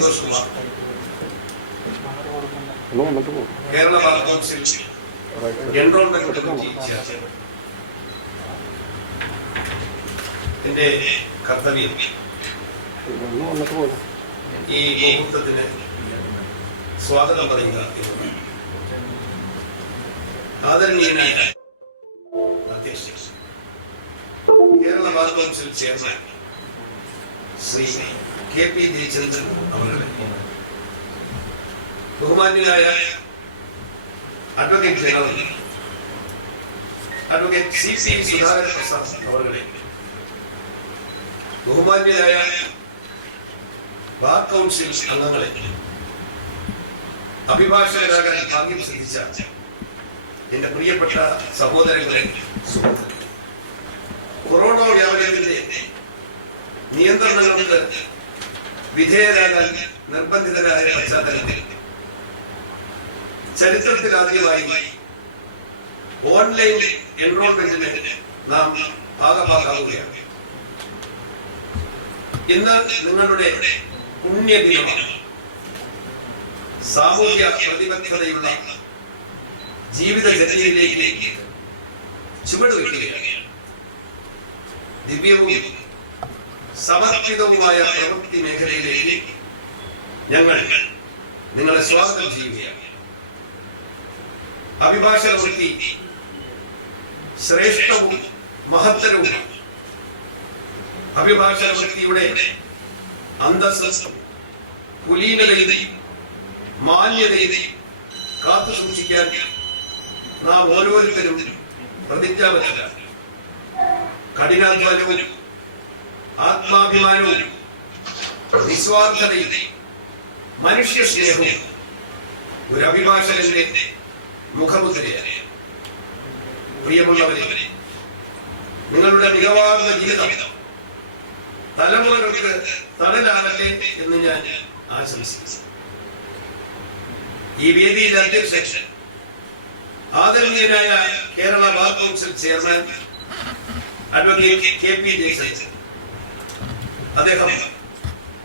Santhosh Kumar, Kerala bar council enrolment committee chairman. എന്റെ കർത്തവ്യം ഈ മുഹൂർത്തത്തിന് സ്വാഗതം പറയുക. ആദരണീയനായ അധ്യക്ഷൻ, Kerala bar council chairman Shri KP Jayachandran അവരുടെ, ബഹുമാന്യനായ advocate general advocate CC Sudhakara Prasad അവരുടെ, ബഹുമാന്യനായ ബാർ കൗൺസിൽ അംഗങ്ങളെ, അഭിഭാഷകരാകാൻ ഭാഗ്യം സിദ്ധിച്ച എന്റെ പ്രിയപ്പെട്ട സഹോദരങ്ങളെ, കൊറോണ വ്യാപനത്തിന്റെ നിയന്ത്രണങ്ങൾക്ക് വിധേയരാകാൻ നിർബന്ധിതരായ പശ്ചാത്തലത്തിൽ ചരിത്രത്തിലാദ്യമായി ഓൺലൈൻ എൻറോൾമെന്റിന് നാം ഭാഗമാകാവുകയാണ്. ഇന്ന് നിങ്ങളുടെ പുണ്യദിനമാണ്. സാമൂഹ്യ പ്രതിബദ്ധതയുള്ള ജീവിതചര്യയിലേക്ക് ചുവടുവെക്കുകയാണ്. ദിവ്യവും സമർപ്പിതവുമായ പ്രവൃത്തി മേഖലയിലേക്ക് ഞങ്ങൾ നിങ്ങളെ സ്വാഗതം ചെയ്യുകയാണ്. അഭിഭാഷക വൃത്തി ശ്രേഷ്ഠവും മഹത്തരവും, അഭിഭാഷക വൃത്തിയുടെ അന്തസ്സും കുലീനതയും മാന്യതയും കാത്തു സൂക്ഷിക്കാൻ നാം ഓരോരുത്തരും പ്രതിജ്ഞാബദ്ധരാണ്. കഠിനാധ്വാനവും ആത്മാഭിമാനവും നിസ്വാർത്ഥതയും മനുഷ്യ സ്നേഹവും ഒരു അഭിഭാഷകന്റെ മുഖമുദ്രയാണ്. പ്രിയമുള്ളവരെ, നിങ്ങളുടെ മികവാർന്ന ജീവിതം തലമുറകൾക്ക് തണലാകട്ടെ എന്ന് ഞാൻ ആശംസിക്കുന്നു. ഈ വേദിയിലെ അധ്യക്ഷൻ ആദരണീയനായ Kerala bar council chairman advocate KP Jayachandran. അദ്ദേഹം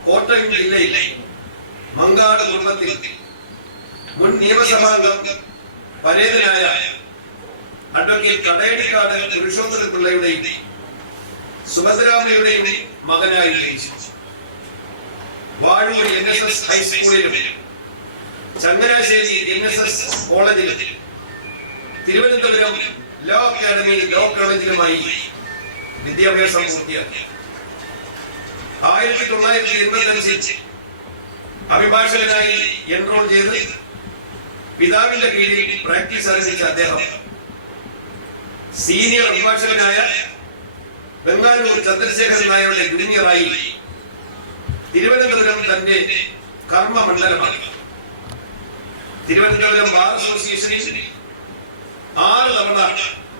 കോട്ടയം ജില്ലയിലെ മങ്കാട് കുടുംബത്തിൽ മുൻ നിയമസഭാംഗം പരേതനായ അഡ്വക്കേറ്റ് കടയടിക്കാട് പുരുഷോത്തരൻ പിള്ളയുടെയും സുഭദ്രാമയുടെയും മകനായി ജനിച്ചു. വാഴൂർ NSS ഹൈസ്കൂളിലും ചങ്ങനാശ്ശേരി NSS കോളേജിലും തിരുവനന്തപുരം ലോ അക്കാദമി ലോ കോളേജിലുമായി വിദ്യാഭ്യാസം പൂർത്തിയാക്കി. 1985 അഭിഭാഷകനായി എൻറോൾ ചെയ്ത് പിതാവിന്റെ കീഴിൽ പ്രാക്ടീസ് ആരംഭിച്ച അദ്ദേഹം സീനിയർ അഭിഭാഷകനായ ബംഗാരൂർ ചന്ദ്രശേഖരൻ നായരുടെ ജൂനിയറായി തിരുവനന്തപുരം തന്റെ കർമ്മമണ്ഡലമാണ്. തിരുവനന്തപുരം ബാർ അസോസിയേഷനിൽ 6 തവണ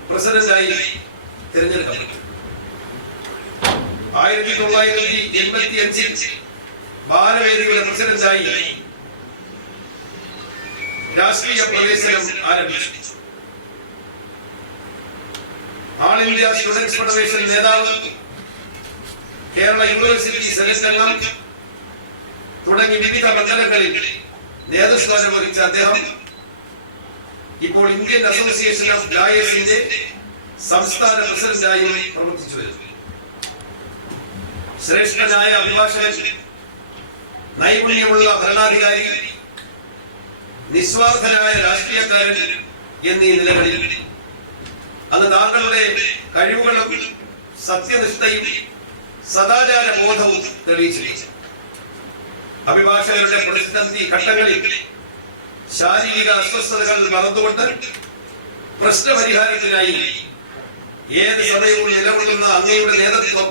പ്രസിഡന്റായി തിരഞ്ഞെടുക്കപ്പെട്ടു. 1985 ബാലവേദിയുടെ പ്രസിഡന്റായി രാഷ്ട്രീയ പ്രവേശനം ആരംഭിച്ചു. ആൾ ഇന്ത്യ സ്റ്റുഡൻസ് ഫെഡറേഷൻ നേതാവ്, കേരള യൂണിവേഴ്സിറ്റി സെനറ്റ് അംഗം തുടങ്ങി വിവിധ മണ്ഡലങ്ങളിൽ നേതൃസ്ഥാനം വഹിച്ച അദ്ദേഹം ഇപ്പോൾ ഇന്ത്യൻ അസോസിയേഷൻ ഓഫ് ലായേഴ്സിന്റെ സംസ്ഥാന പ്രസിഡന്റായും പ്രവർത്തിച്ചു വരുന്നു. ശ്രേഷ്ഠനായ അഭിഭാഷകൻ, നൈപുണ്യമുള്ള ഭരണാധികാരി, നിസ്വാർത്ഥനായ രാഷ്ട്രീയക്കാരൻ എന്നീ നിലകളിൽ അന്ന് താങ്കളുടെ കഴിവുകളും സത്യനിഷ്ഠയും സദാചാര ബോധവും തെളിയിച്ചിരിക്കുന്നു. അഭിഭാഷകരുടെ പ്രതിസന്ധി ഘട്ടങ്ങളിൽ ശാരീരിക അസ്വസ്ഥതകൾ മറന്നുകൊണ്ട് പ്രശ്നപരിഹാരത്തിനായി ഏത് സമയവും നിലകൊള്ളുന്ന അങ്ങയുടെ നേതൃത്വം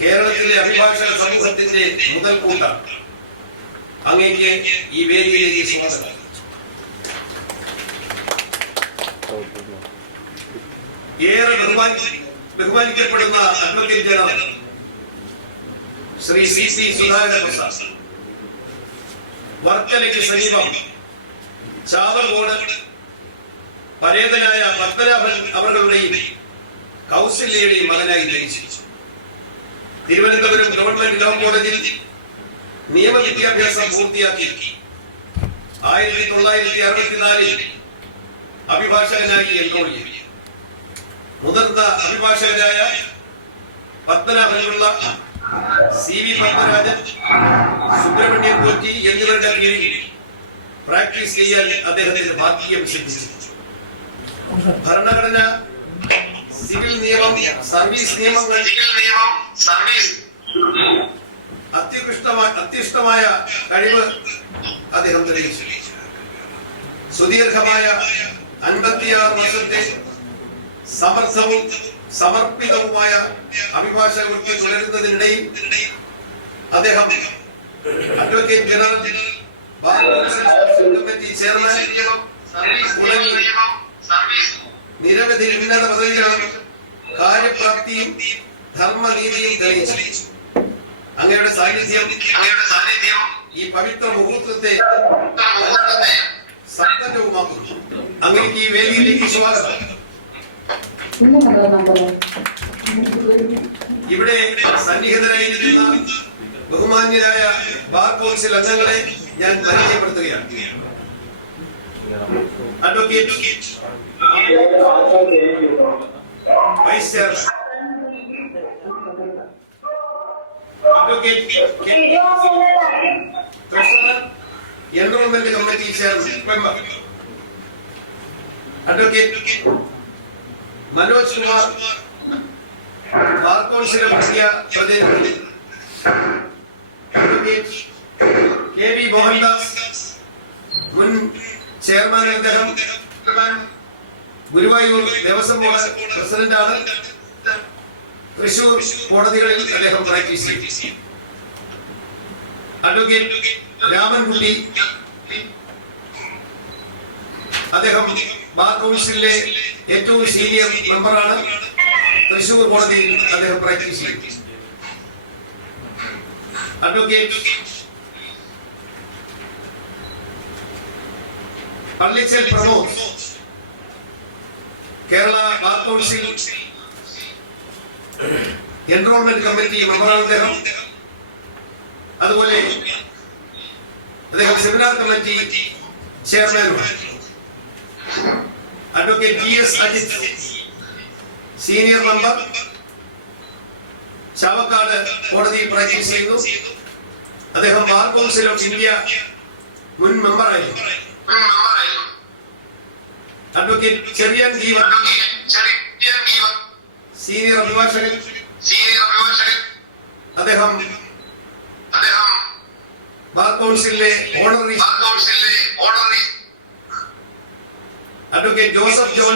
കേരളത്തിലെ അഭിഭാഷക സമൂഹത്തിന്റെ മുതൽക്കൂട്ടാണ്. അങ്ങേക്ക് ഈ വേദിയിലേക്ക് സ്വാഗതം. ഏറെ ബഹുമാനിക്കപ്പെടുന്ന advocate general Shri CC Sudhakara Prasad, വർക്കലയ്ക്ക് സമീപം ചാവറോട് പരേതനായ പത്മനാഭൻ അവരുടെയും കൗസല്യയുടെയും മകനായി ജനിച്ചു. തിരുവനന്തപുരം ഗവൺമെന്റ് ലോ കോളേജിൽ നിയമവിദ്യാഭ്യാസം പൂർത്തിയാക്കി 1964 അഭിഭാഷകനായി എൻറോൾ ചെയ്തു. മുതിർന്ന അഭിഭാഷകരായ പത്മനാഭപിള്ള, CV പത്മരാജൻ, സുബ്രഹ്മണ്യൻ പോറ്റി എന്നിവരുടെ കീഴിൽ പ്രാക്ടീസ് ചെയ്യാൻ അദ്ദേഹത്തിന് ഭാഗ്യം സിദ്ധിച്ചു. ഭരണഘടന, സിവിൽ നിയമം, സർവീസ് നിയമങ്ങൾ അത്യുഷ്ടമായ കഴിവ് അദ്ദേഹം തെളിയിച്ചു. സുദീർഘമായ 56 വർഷത്തെ സമർത്ഥവും സമർപ്പിതവുമായ അഭിഭാഷക വൃത്തി തുടരുന്നതിനിടയിൽ അദ്ദേഹം advocate general, bar committee chairman തുടങ്ങി നിരവധി ഉന്നത പദവികളും കാര്യപ്രാപ്തിയും ധർമ്മനീതിയും തെളിയിച്ചു. അങ്ങയുടെ സാന്നിധ്യം ഈ പവിത്ര മുഹൂർത്തത്തെ സമ്പന്നവുമാക്കുന്നു. അങ്ങേക്ക് ഈ വേദിയിലേക്ക് സ്വാഗതം. ഇവിടെ സന്നിഹിതരായിരിക്കുന്ന ബഹുമാന്യരായ ബാർ കൗൺസിൽ അംഗങ്ങളെ ഞാൻ പരിചയപ്പെടുത്തുകയാണ്. Advocate vice chairman, advocate treasurer, enrolment committee chairman advocate Manoj Kumar, bar council മുഖ്യ പ്രതിനിധി അഡ്വക്കേറ്റ് KV മോഹൻദാസ്, മുൻ ചെയർമാൻ അദ്ദേഹം, ഗുരുവായൂർ ദേവസ്വം ബോർഡ് പ്രസിഡന്റാണ്. തൃശൂർ കോടതികളിൽ അദ്ദേഹം പ്രാക്ടീസ് ചെയ്തു. അഡ്വക്കേറ്റ് രാമൻകുട്ടി, അദ്ദേഹം ബാർ കൗൺസിലിലെ ഏറ്റവും സീനിയർ മെമ്പറാണ്. തൃശൂർ കോടതിയിൽ അദ്ദേഹം പ്രാക്ടീസ് ചെയ്തു. Advocate Pallichal Pramod, Kerala bar council enrolment committee മെമ്പറാണ് അദ്ദേഹം. അതുപോലെ അദ്ദേഹം സെമിനാർ കമ്മിറ്റി ചെയർമാനുമാണ്. Advocate GS Ajith, senior member, Chavakkad കോടതിയിൽ പ്രാക്ടീസ് ചെയ്യുന്നു. അദ്ദേഹം ബാർ കൗൺസിൽ ഓഫ് ഇന്ത്യ മുൻ മെമ്പറായിരുന്നു. അഡ്വക്കേറ്റ് ചെറിയാൻ ഗീവർ, സീനിയർ അഭിഭാഷകൻ, അദ്ദേഹം ബാർ കൗൺസിലിലെ ഓണററി. അഡ്വക്കേറ്റ് ജോസഫ് ജോൺ,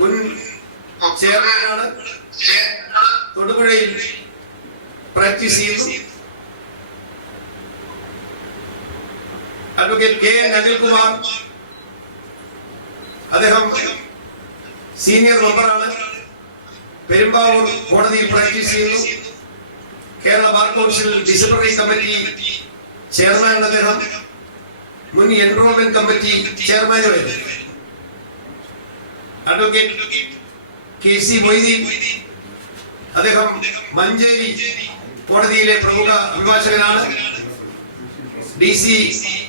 മുൻ ചെയർമാനാണ്, തൊടുപുഴയിൽ പ്രാക്ടീസ് ചെയ്യുന്നു. അഡ്വക്കേറ്റ് KN അനിൽകുമാർ, അദ്ദേഹം സീനിയർ മെമ്പറാണ്, പെരുമ്പാവൂർ കോടതിയിൽ പ്രാക്ടീസ് ചെയ്യുന്നു. Kerala bar council disciplinary committee ചെയർമാനാണ് അദ്ദേഹം. മുൻ എൻറോൾമെന്റ് കമ്മിറ്റി ചെയർമാനുമായിരുന്നു. അഡ്വക്കേറ്റ് KC മൊയ്തീൻ, അദ്ദേഹം മഞ്ചേരി കോടതിയിലെ പ്രമുഖ അഭിഭാഷകനാണ്, DC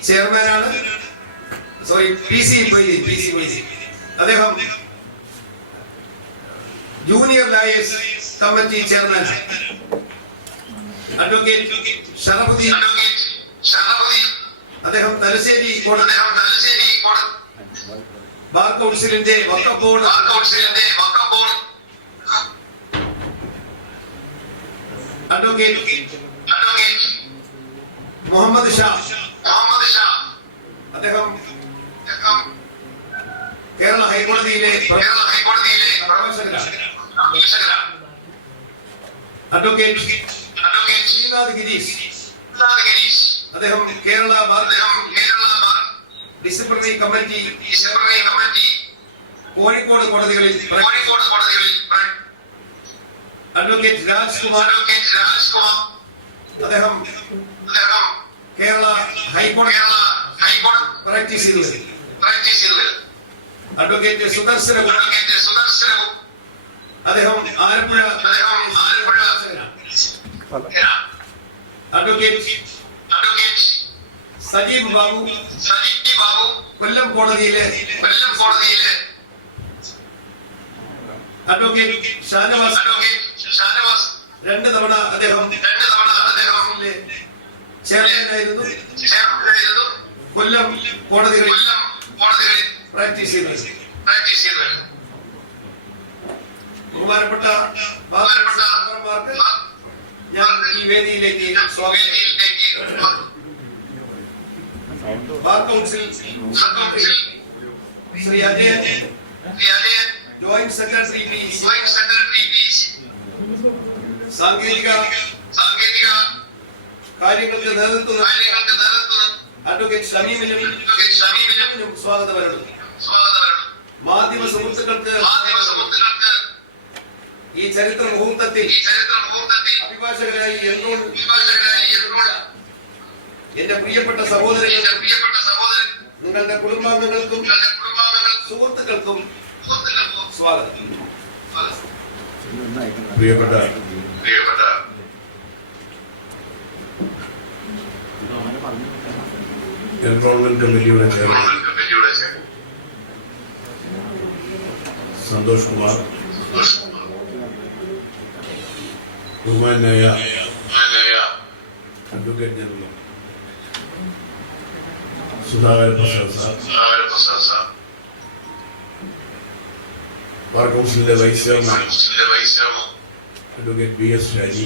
ചെയർമാനാണ്. PC മൊയ്തീൻ, അദ്ദേഹം junior lawyers committee chairman. Advocate Sharafuddeen, അദ്ദേഹം തലശ്ശേരി കോടതി ബാർ കൗൺസിലിന്റെ വഖഫ് ബോർഡ്. അഡ്വക്കേറ്റ് മുഹമ്മദ് ഷാ, അദ്ദേഹം കേരള ഹൈക്കോടതിയിലെ പ്രഭാഷകനാണ്. അഡ്വക്കേറ്റ് ശ്രീനാഥ് ഗിരീഷ്, അദ്ദേഹം Kerala bar disciplinary committee Kozhikode കോടതികളിൽ. അഡ്വക്കേറ്റ് രാജ്കുമാർ, അദ്ദേഹം കേരള ഹൈക്കോടതി പ്രാക്ടീസ് ചെയ്തു. അഡ്വക്കേറ്റ് സുദർശന, അദ്ദേഹം ആലപ്പുഴ അഡ്വക്കേറ്റ് സജീവ് ബാബു കൊല്ലം കോടതിയിലെ അഡ്വക്കേറ്റ് ഷാനവാസ് 2 തവണ അദ്ദേഹം ചെയർമാനായിരുന്നു. കൊല്ലം കോടതികളിൽ പ്രാക്ടീസ് ചെയ്തു. ബഹുമാനപ്പെട്ട മെമ്പർമാർക്ക് ഞാൻ ഈ വേദിയിലേക്ക് സ്വാഗതം. Bar council Shri Ajayan, joint secretary സാങ്കേതിക കാര്യങ്ങൾക്ക് നേതൃത്വം അഡ്വക്കേറ്റ് ഷമീമിനും സ്വാഗതം. മാധ്യമ സുഹൃത്തുക്കൾക്ക് ഈ ചരിത്ര മുഹൂർത്തത്തിൽ അഭിഭാഷകരായി എന്റെ പ്രിയപ്പെട്ട സഹോദരൻ, നിങ്ങളുടെ കുടുംബാംഗങ്ങൾക്കും സുഹൃത്തുക്കൾക്കും സ്വാഗതം. പ്രിയപ്പെട്ട എൻറോൾമെന്റ് കമ്മിറ്റിയുടെ ചെയർമാൻ സന്തോഷ് കുമാർ, ബഹുമാനായ advocate general Sudhakara Prasad sir, bar കൗൺസിലിന്റെ vice chairman advocate BS Shaji,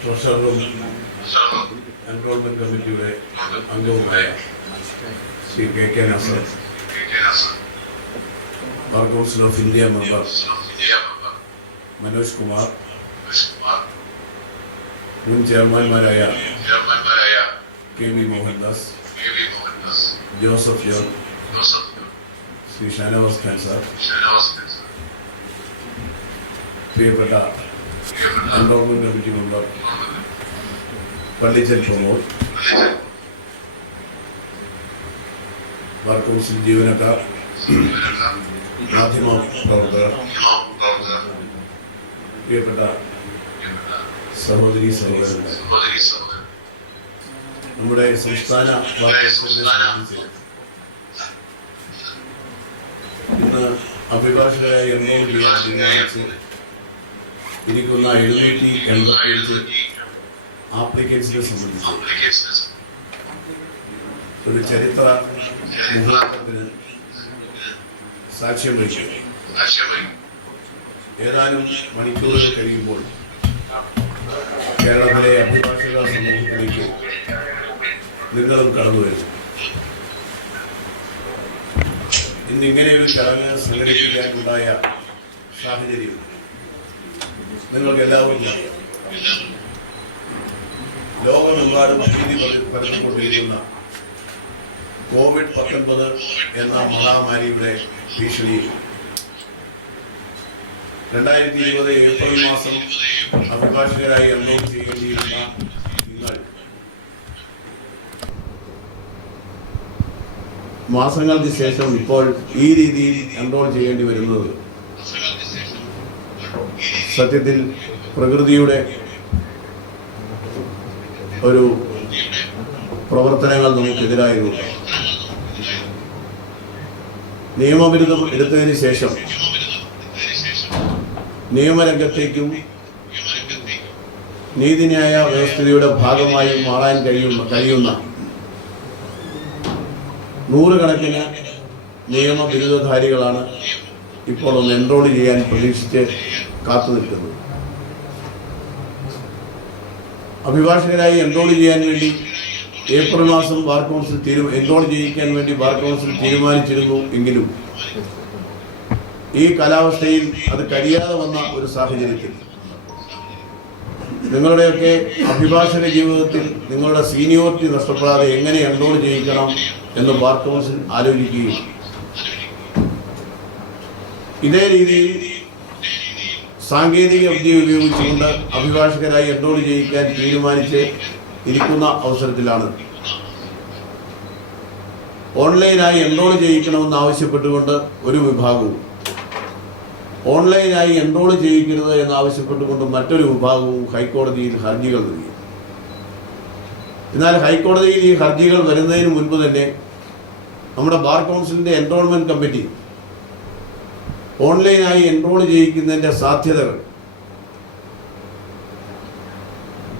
ട്രഷററും എൻറോൾമെന്റ് കമ്മിറ്റിയുടെ അംഗവുമായ Shri KK Nasar, bar council of India member Manoj Kumar, മുൻ ചെയർമാൻമാരായ KV മോഹൻദാസ്, ജോസഫ് ജോൺ, ശ്രീ ഷാനവാസ് ഖാൻ സാർ, പ്രിയപ്പെട്ട enrolment committee member Pallichal Pramod, bar council ജീവനക്കാർ, മാധ്യമ പ്രവർത്തകർ, പ്രിയപ്പെട്ട സഹോദരി സഹോദരന്മാർ, നമ്മുടെ സംസ്ഥാന ബാർ കൗൺസിലിനെ സംബന്ധിച്ച് ഇന്ന് അഭിഭാഷകരായി എൻറോൾ ചെയ്യാൻ തീരുമാനിച്ച് ഇരിക്കുന്ന 785 ആപ്ലിക്കൻസിനെ സംബന്ധിച്ച് ഒരു ചരിത്ര മുഹൂർത്തത്തിന് സാക്ഷ്യം വഹിക്കും. ഏതാനും മണിക്കൂറുകൾ കഴിയുമ്പോൾ കേരളത്തിലെ അഭിഭാഷക സമൂഹത്തിലേക്ക് നിങ്ങളും കടന്നു വരും. ഇന്നിങ്ങനെ ഒരു ചടങ്ങ് സംഘടിപ്പിക്കാനുണ്ടായ സാഹചര്യം നിങ്ങൾക്ക് എല്ലാവർക്കും അറിയാം. ലോകമെമ്പാടും ഭീതി പരത്തിക്കൊണ്ടിരിക്കുന്ന COVID-19 എന്ന മഹാമാരിയുടെ ഭീഷണിയിൽ 2020 ഏപ്രിൽ മാസം അഭിഭാഷകരായി എൻറോൾ ചെയ്യേണ്ടിയിരുന്ന നിങ്ങൾ മാസങ്ങൾക്ക് ശേഷം ഇപ്പോൾ ഈ രീതിയിൽ എൻറോൾ ചെയ്യേണ്ടി വരുന്നത് സത്യത്തിൽ പ്രകൃതിയുടെ ഒരു പ്രവർത്തനങ്ങൾ നമുക്കെതിരായിരുന്നു. നിയമവിരുദ്ധം എടുത്തതിന് ശേഷം നിയമരംഗത്തേക്കും നീതിന്യായ വ്യവസ്ഥയുടെ ഭാഗമായി മാറാൻ കഴിയുന്ന നൂറുകണക്കിന് നിയമബിരുദധാരികളാണ് ഇപ്പോൾ ഒന്ന് എൻറോൾ ചെയ്യാൻ പ്രതീക്ഷിച്ച് കാത്തു നിൽക്കുന്നത്. അഭിഭാഷകരായി എൻറോൾ ചെയ്യാൻ വേണ്ടി ഏപ്രിൽ മാസം ബാർ കൗൺസിൽ എൻറോൾ ചെയ്യിക്കാൻ വേണ്ടി ബാർ കൗൺസിൽ തീരുമാനിച്ചിരുന്നു. എങ്കിലും ഈ കാലാവസ്ഥയിൽ അത് കഴിയാതെ വന്ന ഒരു സാഹചര്യത്തിൽ നിങ്ങളുടെയൊക്കെ അഭിഭാഷക ജീവിതത്തിൽ നിങ്ങളുടെ സീനിയോറിറ്റി നഷ്ടപ്പെടാതെ എങ്ങനെ എൻറോൾ ചെയ്യിക്കണം എന്ന് ബാർ കൗൺസിൽ ആലോചിക്കുകയും ഇതേ രീതിയിൽ സാങ്കേതിക വിദ്യ ഉപയോഗിച്ചുകൊണ്ട് അഭിഭാഷകരായി എൻറോൾ ചെയ്യിക്കാൻ തീരുമാനിച്ച് ഇരിക്കുന്ന അവസരത്തിലാണ് ഓൺലൈനായി എൻറോൾ ചെയ്യിക്കണമെന്ന് ആവശ്യപ്പെട്ടുകൊണ്ട് ഒരു വിഭാഗവും ഓൺലൈനായി എൻറോൾ ചെയ്യിക്കരുത് എന്നാവശ്യപ്പെട്ടുകൊണ്ട് മറ്റൊരു വിഭാഗവും ഹൈക്കോടതിയിൽ ഹർജികൾ നൽകി. എന്നാൽ ഹൈക്കോടതിയിൽ ഈ ഹർജികൾ വരുന്നതിന് മുൻപ് തന്നെ നമ്മുടെ ബാർ കൗൺസിലിൻ്റെ എൻറോൾമെൻറ്റ് കമ്മിറ്റി ഓൺലൈനായി എൻറോൾ ചെയ്യിക്കുന്നതിൻ്റെ സാധ്യതകൾ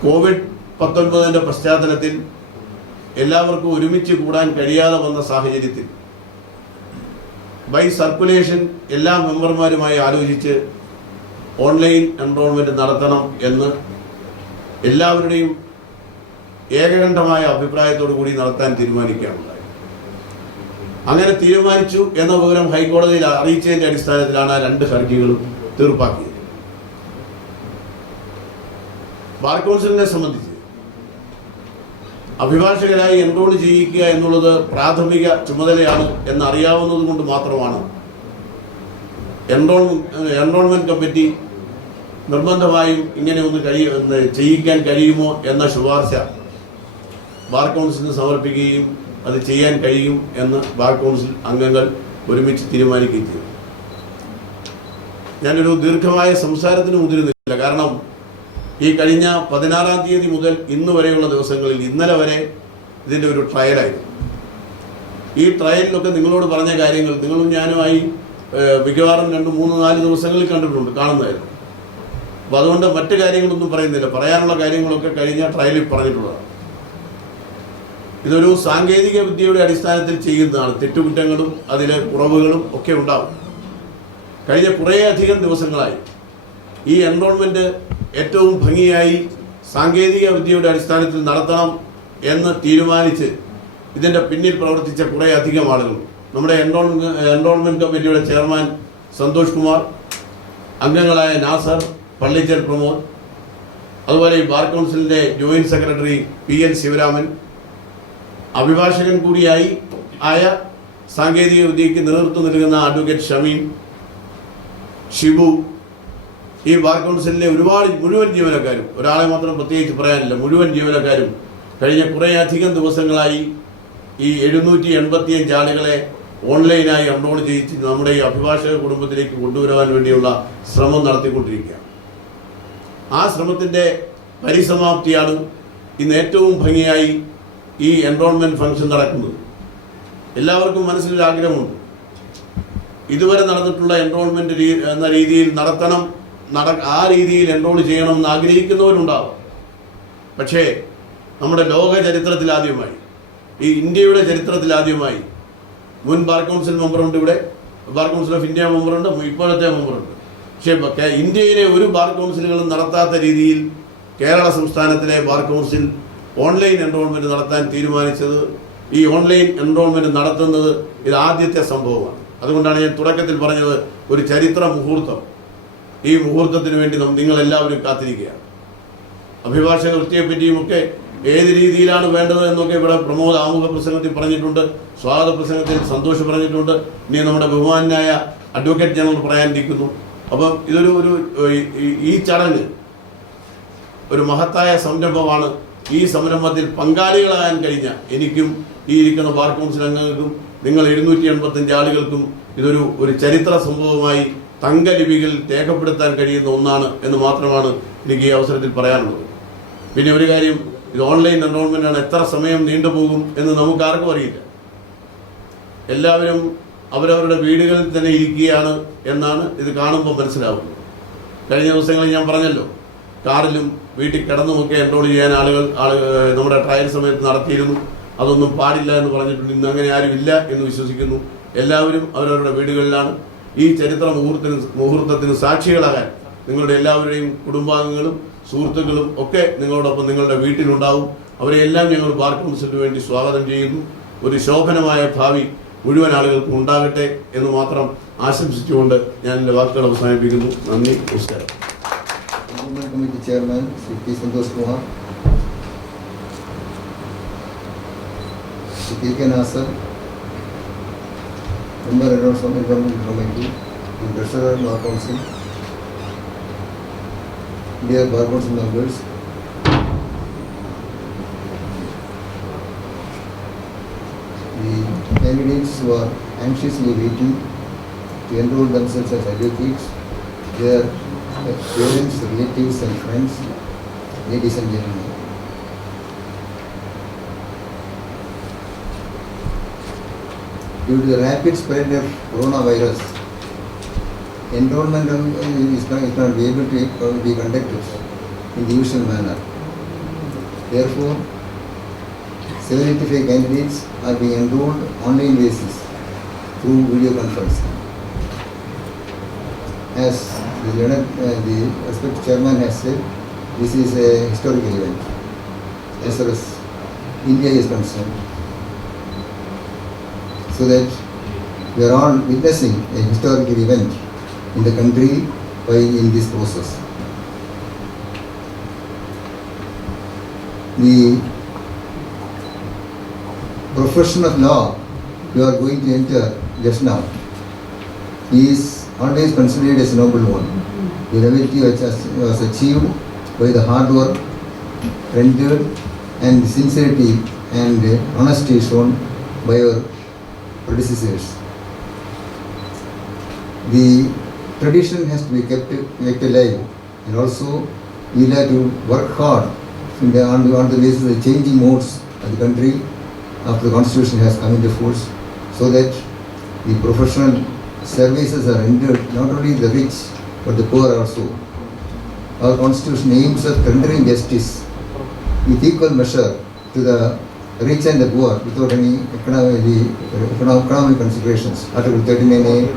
COVID-19 പശ്ചാത്തലത്തിൽ എല്ലാവർക്കും ഒരുമിച്ച് കൂടാൻ കഴിയാതെ വന്ന സാഹചര്യത്തിൽ ബൈ സർക്കുലേഷൻ എല്ലാ മെമ്പർമാരുമായി ആലോചിച്ച് ഓൺലൈൻ എൻറോൾമെൻറ്റ് നടത്തണം എന്ന് എല്ലാവരുടെയും ഏകകണ്ഠമായ അഭിപ്രായത്തോടു കൂടി നടത്താൻ തീരുമാനിക്കുകയുണ്ടായി. അങ്ങനെ തീരുമാനിച്ചു എന്ന വിവരം ഹൈക്കോടതിയിൽ അറിയിച്ചതിൻ്റെ അടിസ്ഥാനത്തിലാണ് ആ 2 ഹർജികളും തീർപ്പാക്കിയത്. ബാർ കൗൺസിലിനെ സംബന്ധിച്ച് അഭിഭാഷകരായി എൻറോൾ ചെയ്യിക്കുക എന്നുള്ളത് പ്രാഥമിക ചുമതലയാണ് എന്നറിയാവുന്നത് കൊണ്ട് മാത്രമാണ് എൻറോൾമെൻറ്റ് കമ്മിറ്റി നിർബന്ധമായും ഇങ്ങനെ ഒന്ന് ചെയ്യിക്കാൻ കഴിയുമോ എന്ന ശുപാർശ ബാർ കൗൺസിലിന് സമർപ്പിക്കുകയും അത് ചെയ്യാൻ കഴിയും എന്ന് ബാർ കൗൺസിൽ അംഗങ്ങൾ ഒരുമിച്ച് തീരുമാനിക്കുകയും ചെയ്തു. ഞാനൊരു ദീർഘമായ സംസാരത്തിന് മുതിരുന്നില്ല. കാരണം ഈ കഴിഞ്ഞ 16-ാം തീയതി മുതൽ ഇന്ന് വരെയുള്ള ദിവസങ്ങളിൽ ഇന്നലെ വരെ ഇതിൻ്റെ ഒരു ട്രയലായിരുന്നു. ഈ ട്രയലിലൊക്കെ നിങ്ങളോട് പറഞ്ഞ കാര്യങ്ങൾ നിങ്ങളും ഞാനുമായി മിക്കവാറും 2, 3, 4 ദിവസങ്ങളിൽ കാണുന്നതായിരുന്നു. അപ്പോൾ അതുകൊണ്ട് മറ്റു കാര്യങ്ങളൊന്നും പറയുന്നില്ല. പറയാനുള്ള കാര്യങ്ങളൊക്കെ കഴിഞ്ഞ ട്രയലിൽ പറഞ്ഞിട്ടുള്ളതാണ്. ഇതൊരു സാങ്കേതിക വിദ്യയുടെ അടിസ്ഥാനത്തിൽ ചെയ്യുന്നതാണ്. തെറ്റുകുറ്റങ്ങളും അതിലെ കുറവുകളും ഒക്കെ ഉണ്ടാവും. കഴിഞ്ഞ കുറേയധികം ദിവസങ്ങളായി ഈ എൻറോൾമെൻറ്റ് ഏറ്റവും ഭംഗിയായി സാങ്കേതിക വിദ്യയുടെ അടിസ്ഥാനത്തിൽ നടത്തണം എന്ന് തീരുമാനിച്ച് ഇതിൻ്റെ പിന്നിൽ പ്രവർത്തിച്ച കുറേയധികം ആളുകൾ, നമ്മുടെ എൻറോൾമെൻറ്റ് കമ്മിറ്റിയുടെ ചെയർമാൻ സന്തോഷ് കുമാർ, അംഗങ്ങളായ നാസർ, പള്ളിച്ചൽ പ്രമോദ്, അതുപോലെ ഈ ബാർ കൗൺസിലിൻ്റെ ജോയിൻറ്റ് സെക്രട്ടറി PN ശിവരാമൻ, അഭിഭാഷകൻ കൂടിയായി ആയ സാങ്കേതിക വിദ്യയ്ക്ക് നേതൃത്വം നൽകുന്ന അഡ്വക്കേറ്റ് ഷമീം, ഷിബു, ഈ ബാർ കൗൺസിലിലെ മുഴുവൻ ജീവനക്കാരും, ഒരാളെ മാത്രം പ്രത്യേകിച്ച് പറയാനില്ല, മുഴുവൻ ജീവനക്കാരും കഴിഞ്ഞ കുറേയധികം ദിവസങ്ങളായി ഈ 785 ആളുകളെ ഓൺലൈനായി എൻറോൾ ചെയ്യിച്ച് നമ്മുടെ ഈ അഭിഭാഷക കുടുംബത്തിലേക്ക് കൊണ്ടുവരാൻ വേണ്ടിയുള്ള ശ്രമം നടത്തിക്കൊണ്ടിരിക്കുകയാണ്. ആ ശ്രമത്തിൻ്റെ പരിസമാപ്തിയാണ് ഇന്ന് ഏറ്റവും ഭംഗിയായി ഈ എൻറോൾമെൻറ്റ് ഫംഗ്ഷൻ നടക്കുന്നത്. എല്ലാവർക്കും മനസ്സിലൊരു ആഗ്രഹമുണ്ട്, ഇതുവരെ നടന്നിട്ടുള്ള എൻറോൾമെൻറ്റ് എന്ന രീതിയിൽ നടത്തണം, ആ രീതിയിൽ എൻറോൾ ചെയ്യണമെന്ന് ആഗ്രഹിക്കുന്നവരുണ്ടാവും. പക്ഷേ നമ്മുടെ ലോക ചരിത്രത്തിലാദ്യമായി, ഈ ഇന്ത്യയുടെ ചരിത്രത്തിലാദ്യമായി മുൻ ബാർ കൗൺസിൽ മെമ്പറുണ്ട്, ഇവിടെ ബാർ കൗൺസിൽ ഓഫ് ഇന്ത്യ മെമ്പറുണ്ട്, ഇപ്പോഴത്തെ മെമ്പറുണ്ട്. പക്ഷേ ഇന്ത്യയിലെ ഒരു ബാർ കൗൺസിലുകളും നടത്താത്ത രീതിയിൽ കേരള സംസ്ഥാനത്തിലെ ബാർ കൗൺസിൽ ഓൺലൈൻ എൻറോൾമെൻറ്റ് നടത്താൻ തീരുമാനിച്ചത്, ഈ ഓൺലൈൻ എൻറോൾമെൻറ്റ് നടത്തുന്നത് ഇത് ആദ്യത്തെ സംഭവമാണ്. അതുകൊണ്ടാണ് ഞാൻ തുടക്കത്തിൽ പറഞ്ഞത് ഒരു ചരിത്ര മുഹൂർത്തം. ഈ മുഹൂർത്തത്തിന് വേണ്ടി നിങ്ങളെല്ലാവരും കാത്തിരിക്കുകയാണ്. അഭിഭാഷക വൃത്തിയെപ്പറ്റിയുമൊക്കെ ഏത് രീതിയിലാണ് വേണ്ടത് എന്നൊക്കെ ഇവിടെ പ്രമോദ് ആമുഖ പ്രസംഗത്തിൽ പറഞ്ഞിട്ടുണ്ട്, സ്വാഗത പ്രസംഗത്തിൽ സന്തോഷം പറഞ്ഞിട്ടുണ്ട്, ഇനി നമ്മുടെ ബഹുമാനായ അഡ്വക്കേറ്റ് ജനറൽ പറയാനിരിക്കുന്നു. അപ്പം ഇതൊരു ഈ ചടങ്ങ് ഒരു മഹത്തായ സംരംഭമാണ്. ഈ സംരംഭത്തിൽ പങ്കാളികളാകാൻ കഴിഞ്ഞ എനിക്കും ഈ ഇരിക്കുന്ന ബാർ കൗൺസിൽ അംഗങ്ങൾക്കും നിങ്ങൾ 785 ആളുകൾക്കും ഇതൊരു ചരിത്ര സംഭവമായി തങ്കലിപികളിൽ രേഖപ്പെടുത്താൻ കഴിയുന്ന ഒന്നാണ് എന്ന് മാത്രമാണ് എനിക്ക് ഈ അവസരത്തിൽ പറയാനുള്ളത്. പിന്നെ ഒരു കാര്യം, ഇത് ഓൺലൈൻ എൻറോൾമെൻ്റാണ്. എത്ര സമയം നീണ്ടുപോകും എന്ന് നമുക്ക് ആർക്കും അറിയില്ല. എല്ലാവരും അവരവരുടെ വീടുകളിൽ തന്നെ ഇരിക്കുകയാണ് എന്നാണ് ഇത് കാണുമ്പോൾ മനസ്സിലാവുന്നത്. കഴിഞ്ഞ ദിവസങ്ങളിൽ ഞാൻ പറഞ്ഞല്ലോ, കാറിലും വീട്ടിൽ കിടന്നുമൊക്കെ എൻറോൾ ചെയ്യാൻ ആളുകൾ നമ്മുടെ ട്രയൽ സമയത്ത് നടത്തിയിരുന്നു. അതൊന്നും പാടില്ല എന്ന് പറഞ്ഞിട്ടുണ്ട്. ഇന്ന് അങ്ങനെ ആരും ഇല്ല എന്ന് വിശ്വസിക്കുന്നു. എല്ലാവരും അവരവരുടെ വീടുകളിലാണ്. ഈ ചരിത്ര മുഹൂർത്തത്തിന് സാക്ഷികളാകാൻ നിങ്ങളുടെ എല്ലാവരുടെയും കുടുംബാംഗങ്ങളും സുഹൃത്തുക്കളും ഒക്കെ നിങ്ങളോടൊപ്പം നിങ്ങളുടെ വീട്ടിലുണ്ടാവും. അവരെയെല്ലാം ഞങ്ങൾ ബാർ കൗൺസിലിന് വേണ്ടി സ്വാഗതം ചെയ്യുന്നു. ഒരു ശോഭനമായ ഭാവി മുഴുവൻ ആളുകൾക്കും ഉണ്ടാകട്ടെ എന്ന് മാത്രം ആശംസിച്ചുകൊണ്ട് ഞാൻ എൻ്റെ വാക്കുകൾ അവസാനിപ്പിക്കുന്നു. നന്ദി, നമസ്കാരം. Committee chairman Shri P. Santhosh Kumar, Shri K. Nasar, member Enrollment Committee, and Treasurer Bar Council, dear Bar Council members, the candidates who are anxiously waiting to enroll themselves as advocates dear parents, relatives and friends, ladies and gentlemen. Due to the rapid spread of coronavirus, enrollment is not be able to be conducted in the usual manner. Therefore, 785 candidates are being enrolled online basis through video conferencing. As the respected chairman has said, this is a historical event as far as India is concerned. So that we are all witnessing a historical event in the country in this process. The profession of law you are going to enter just now is always considered as a noble one. The nobility which was achieved by the hard work rendered and sincerity and honesty shown by your predecessors. The tradition has to be kept alive, and also we will have to work hard on the basis of the changing modes of the country after the constitution has come into force, so that the professional services are rendered not only the rich but the poor also. Our constitution aims at rendering justice with equal measure to the rich and the poor without any economic considerations. Article 39A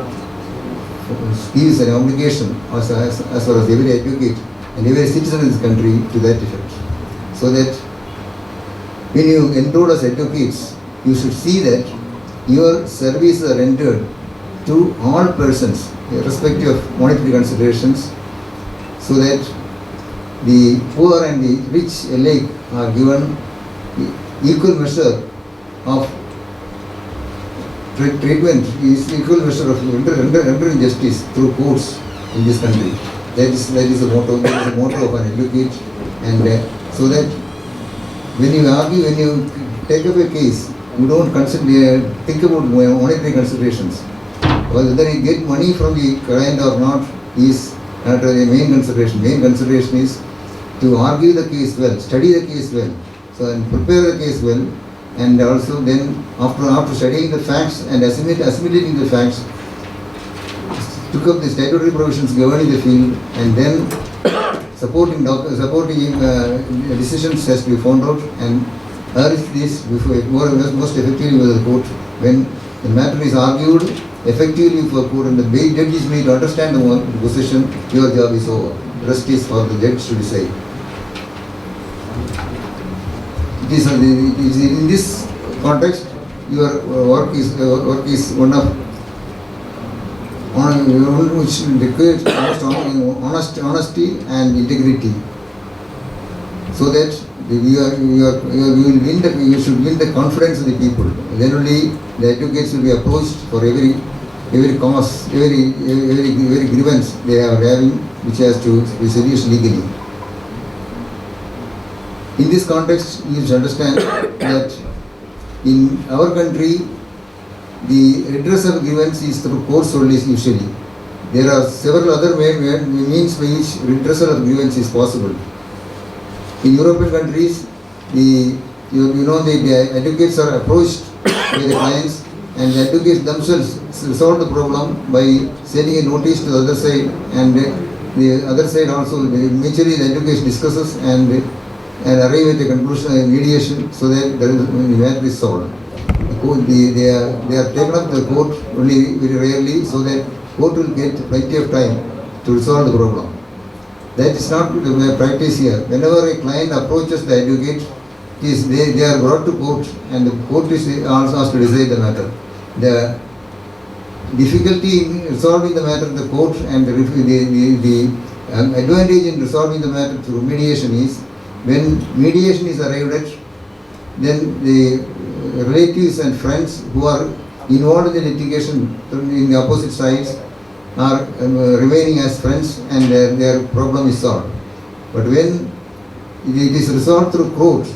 gives an obligation as far as every advocate and every citizen in this country to that effect. So that when you enroll as advocates, you should see that your services are rendered to all persons, irrespective of monetary considerations, so that the poor and the rich alike are given equal measure of treatment, is equal measure of rendering justice through courts in this country. That is the motto. That is the motto of an advocate, and so that when you argue, when you take up a case, you don't think about monetary considerations. Whether you get money from the client or not is not the main consideration. Main consideration is to argue the case well, study the case well, so and prepare the case well, and also then after studying the facts and assimilating the facts, took up the statutory provisions governing the field, and then supporting decisions has to be found out and urge this most effectively with the court. When the matter is argued effectively for court and the judge is made to understand the position, your job is over. The rest is for the judge to decide. It is in this context your work is one of which requires honesty and integrity, so that you should win the confidence of the people. Then only the advocates will be approached for every cause, every grievance they are having, which has to be serious legally. In this context, you should understand that in our country, the redress of grievance is through courts only usually. There are several other means by which redressal of grievance is possible. In European countries, the advocates are approached by the clients, and the advocates themselves resolve the problem by sending a notice to the other side, and the other side also mutually the advocates discusses and arrive at a conclusion, mediation, so that the matter is solved. They are taken up to the court only very rarely, so that court will get plenty of time to resolve the problem. That is not the practice here. Whenever a client approaches the advocate, they are brought to court, and the court is also asked to decide the matter. The difficulty in resolving the matter in the court and the advantage in resolving the matter through mediation is when mediation is arrived at, then the relatives and friends who are involved in the litigation in the opposite sides are remaining as friends, and their problem is solved. But when it is resolved through court,